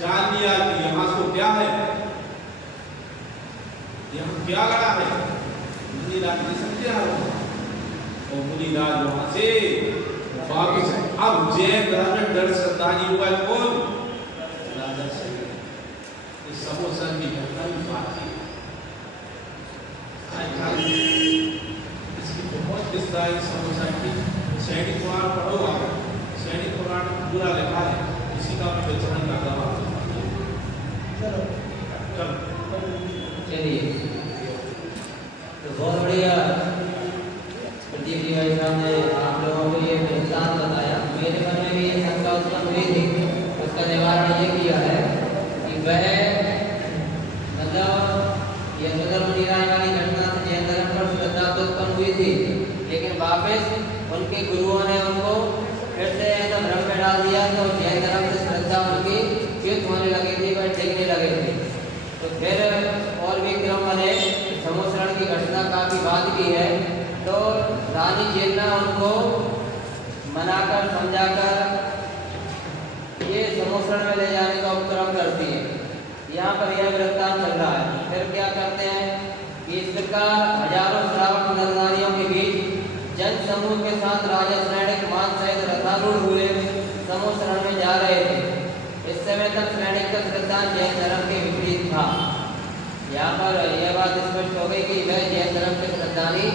जान लिया कि यहाँ तो क्या है, यहाँ क्या गड़ा है। मुनिराज ने समझा, और मुनिराज वहां से वापस। अब जैन धर्म में डर श्रद्धांजलि हुआ है कौन? राजा सैनिक। इस समोसा की घटना भी बात इसकी बहुत किस्सा है। समोसा की सैनिक पुराण पढ़ो आप, सैनिक पुराण पूरा लिखा है, इसी का मैं विचरण करता हूँ। चलिए, तो बहुत बढ़िया प्रदीप जी भाई साहब ने आप लोगों को ये वृत्तांत बताया। मेरे मन में भी ये शंका उत्पन्न हुई थी, उसका निवारण ये किया है कि वह मतलब ये सुंदर मुनिराज वाली घटना से जैन धर्म पर श्रद्धा तो उत्पन्न हुई थी, लेकिन वापस उनके गुरुओं ने उनको फिर से ऐसा भ्रम में डाल दिया तो जैन धर्म से श्रद्धा उनकी च्युत होने लगी थी, वह टिकने लगे थे। तो फिर और भी क्रम बने। समुद्रण की घटना काफी बाद की है, तो रानी चेतना उनको मनाकर समझाकर ये समुद्रण में ले जाने का उपक्रम करती है। यहाँ पर यह वृत्तांत चल रहा है। फिर क्या करते हैं कि इस प्रकार हजारों श्रावक नरनारियों के बीच जन समूह के साथ राजा सैनिक मान सहित रथारूढ़ हुए समुद्रण में जा रहे थे। इस समय तक सैनिक का सिद्धांत जैन धर्म के विपरीत था। यहाँ पर यह बात स्पष्ट हो गई कि वह जैन धर्म के श्रद्धालु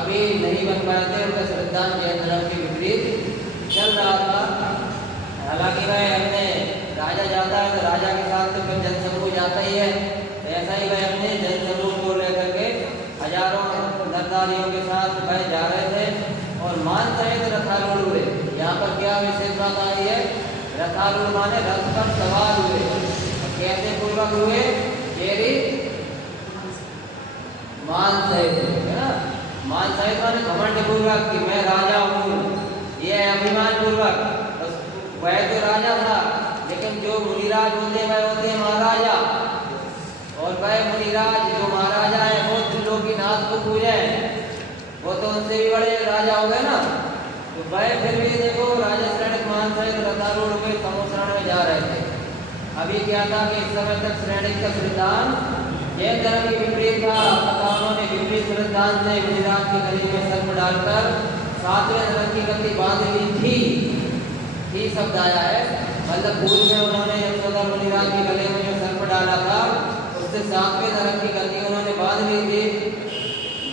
अभी नहीं बन पाए थे, उनका सिद्धांत जैन धर्म के विपरीत चल रहा था। हालांकि वह अपने राजा जाता है तो राजा के साथ तो फिर जनसमूह जाता ही है, ऐसा ही वह अपने जनसमूह को लेकर के हजारों नरनारियों के साथ वह जा रहे थे और मान सहित रथारूढ़ हुए। यहाँ पर क्या विशेष बात आ रही है? रथारूढ़ माने रथ पर सवार हुए। कैसे पूर्वक हुए? मान सहित, है ना। मान सहित माने घमंड पूर्वक कि मैं राजा हूँ, ये अभिमान पूर्वक। वह तो राजा था, लेकिन जो मुनिराज होते हैं वह होते हैं महाराजा। और वह मुनिराज जो महाराजा है वो त्रिलोकीनाथ को पूजे, वो तो उनसे भी बड़े राजा हो गए ना। तो वह फिर भी देखो राजा श्रेणिक मान सहित रथारूढ़ हुए समुद्रण में जा रहे थे। अभी क्या था कि इस समय तक श्रेणिक का सिद्धांत जैन धर्म के विपरीत था, तथा उन्होंने विपरीत सिद्धांत से मुनिराज के गले में सर्प डालकर 7वें धर्म की गति बांध ली थी। ही शब्द आया है, मतलब पूर्व में उन्होंने यशोदा मुनिराज के गले में जो सर्प डाला था उससे 7वें धर्म की गति उन्होंने बांध ली थी।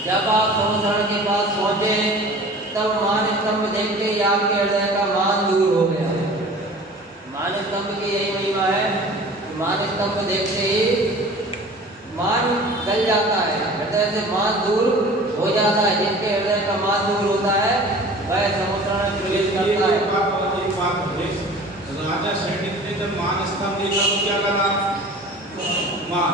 जब आप समुद्र के पास पहुंचे तब मान स्तंभ देखते ही आपके हृदय का मान दूर हो गया। मान स्तंभ की यही महिमा है, मान स्तंभ देखते ही मान गल जाता है, हृदय से मान दूर हो जाता है। जिनके हृदय का मान दूर होता है वह समुद्र में प्रवेश करता है। एक बात राजा श्रेणिक ने जब मान स्तंभ देखा तो क्या करा? मान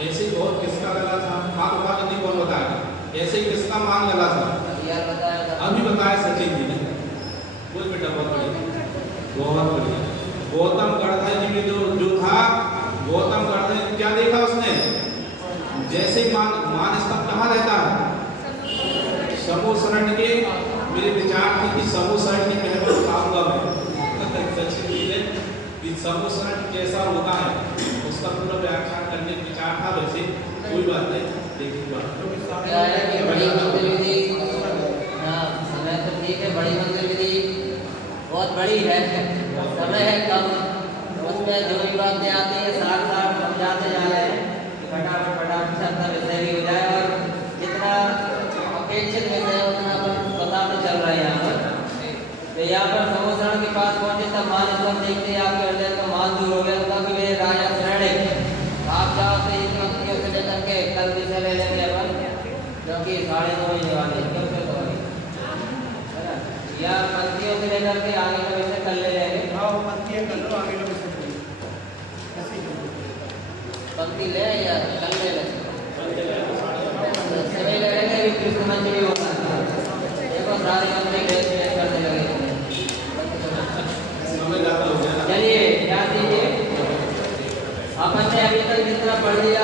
ऐसे ही बहुत किसका गला था? हाथ उठा कर नहीं, कौन बताएगा? ऐसे ही किसका मान गला था? यार बताया, अभी बताया सचिन जी ने। बोल बेटा, बहुत बढ़िया, बहुत बढ़िया। गौतम गणधर जी में जो था, गौतम गणधर क्या देखा उसने? जैसे मान स्तंभ कहाँ रहता है? समूह शरण के। मेरे विचार थे कि समूह शरण की पहले बताऊंगा मैं सचिन जी ने कि समूह शरण कैसा होता है, उसका पूरा व्याख्यान करने का विचार था। वैसे कोई बात नहीं, देखिए क्या है कि बड़ी मंदिर विधि, हाँ समय तो ठीक है, बड़ी मंदिर विधि बहुत बड़ी है, समय है कम, उसमें जो भी बातें आती है साथ साथ समझाते जा रहे हैं, फटाफट अपना विषय भी हो जाए और जितना अपेक्षित विषय उतना अपन बताते चल रहे हैं यहाँ पर। तो यहाँ पर समुद्र के पास पहुंचे तब मान स्तंभ देखते आपके हृदय का मान दूर हो गया। तब मेरे राजा श्रेणिक आप जाओ से इन पंक्तियों से लेकर के कल विषय ले लेंगे अपन, क्योंकि 9:30 बजे वाले क्यों से तो है ना, या पंक्तियों से लेकर के आगे का विषय कल ले लेंगे। पंक्ति ले या कल ले लें, समय लगेगा भी कृष्ण मंच भी होता है। देखो सारे बंदे करने लगे, चलिए ध्यान दीजिए। अपन ने अभी तक जितना पढ़ लिया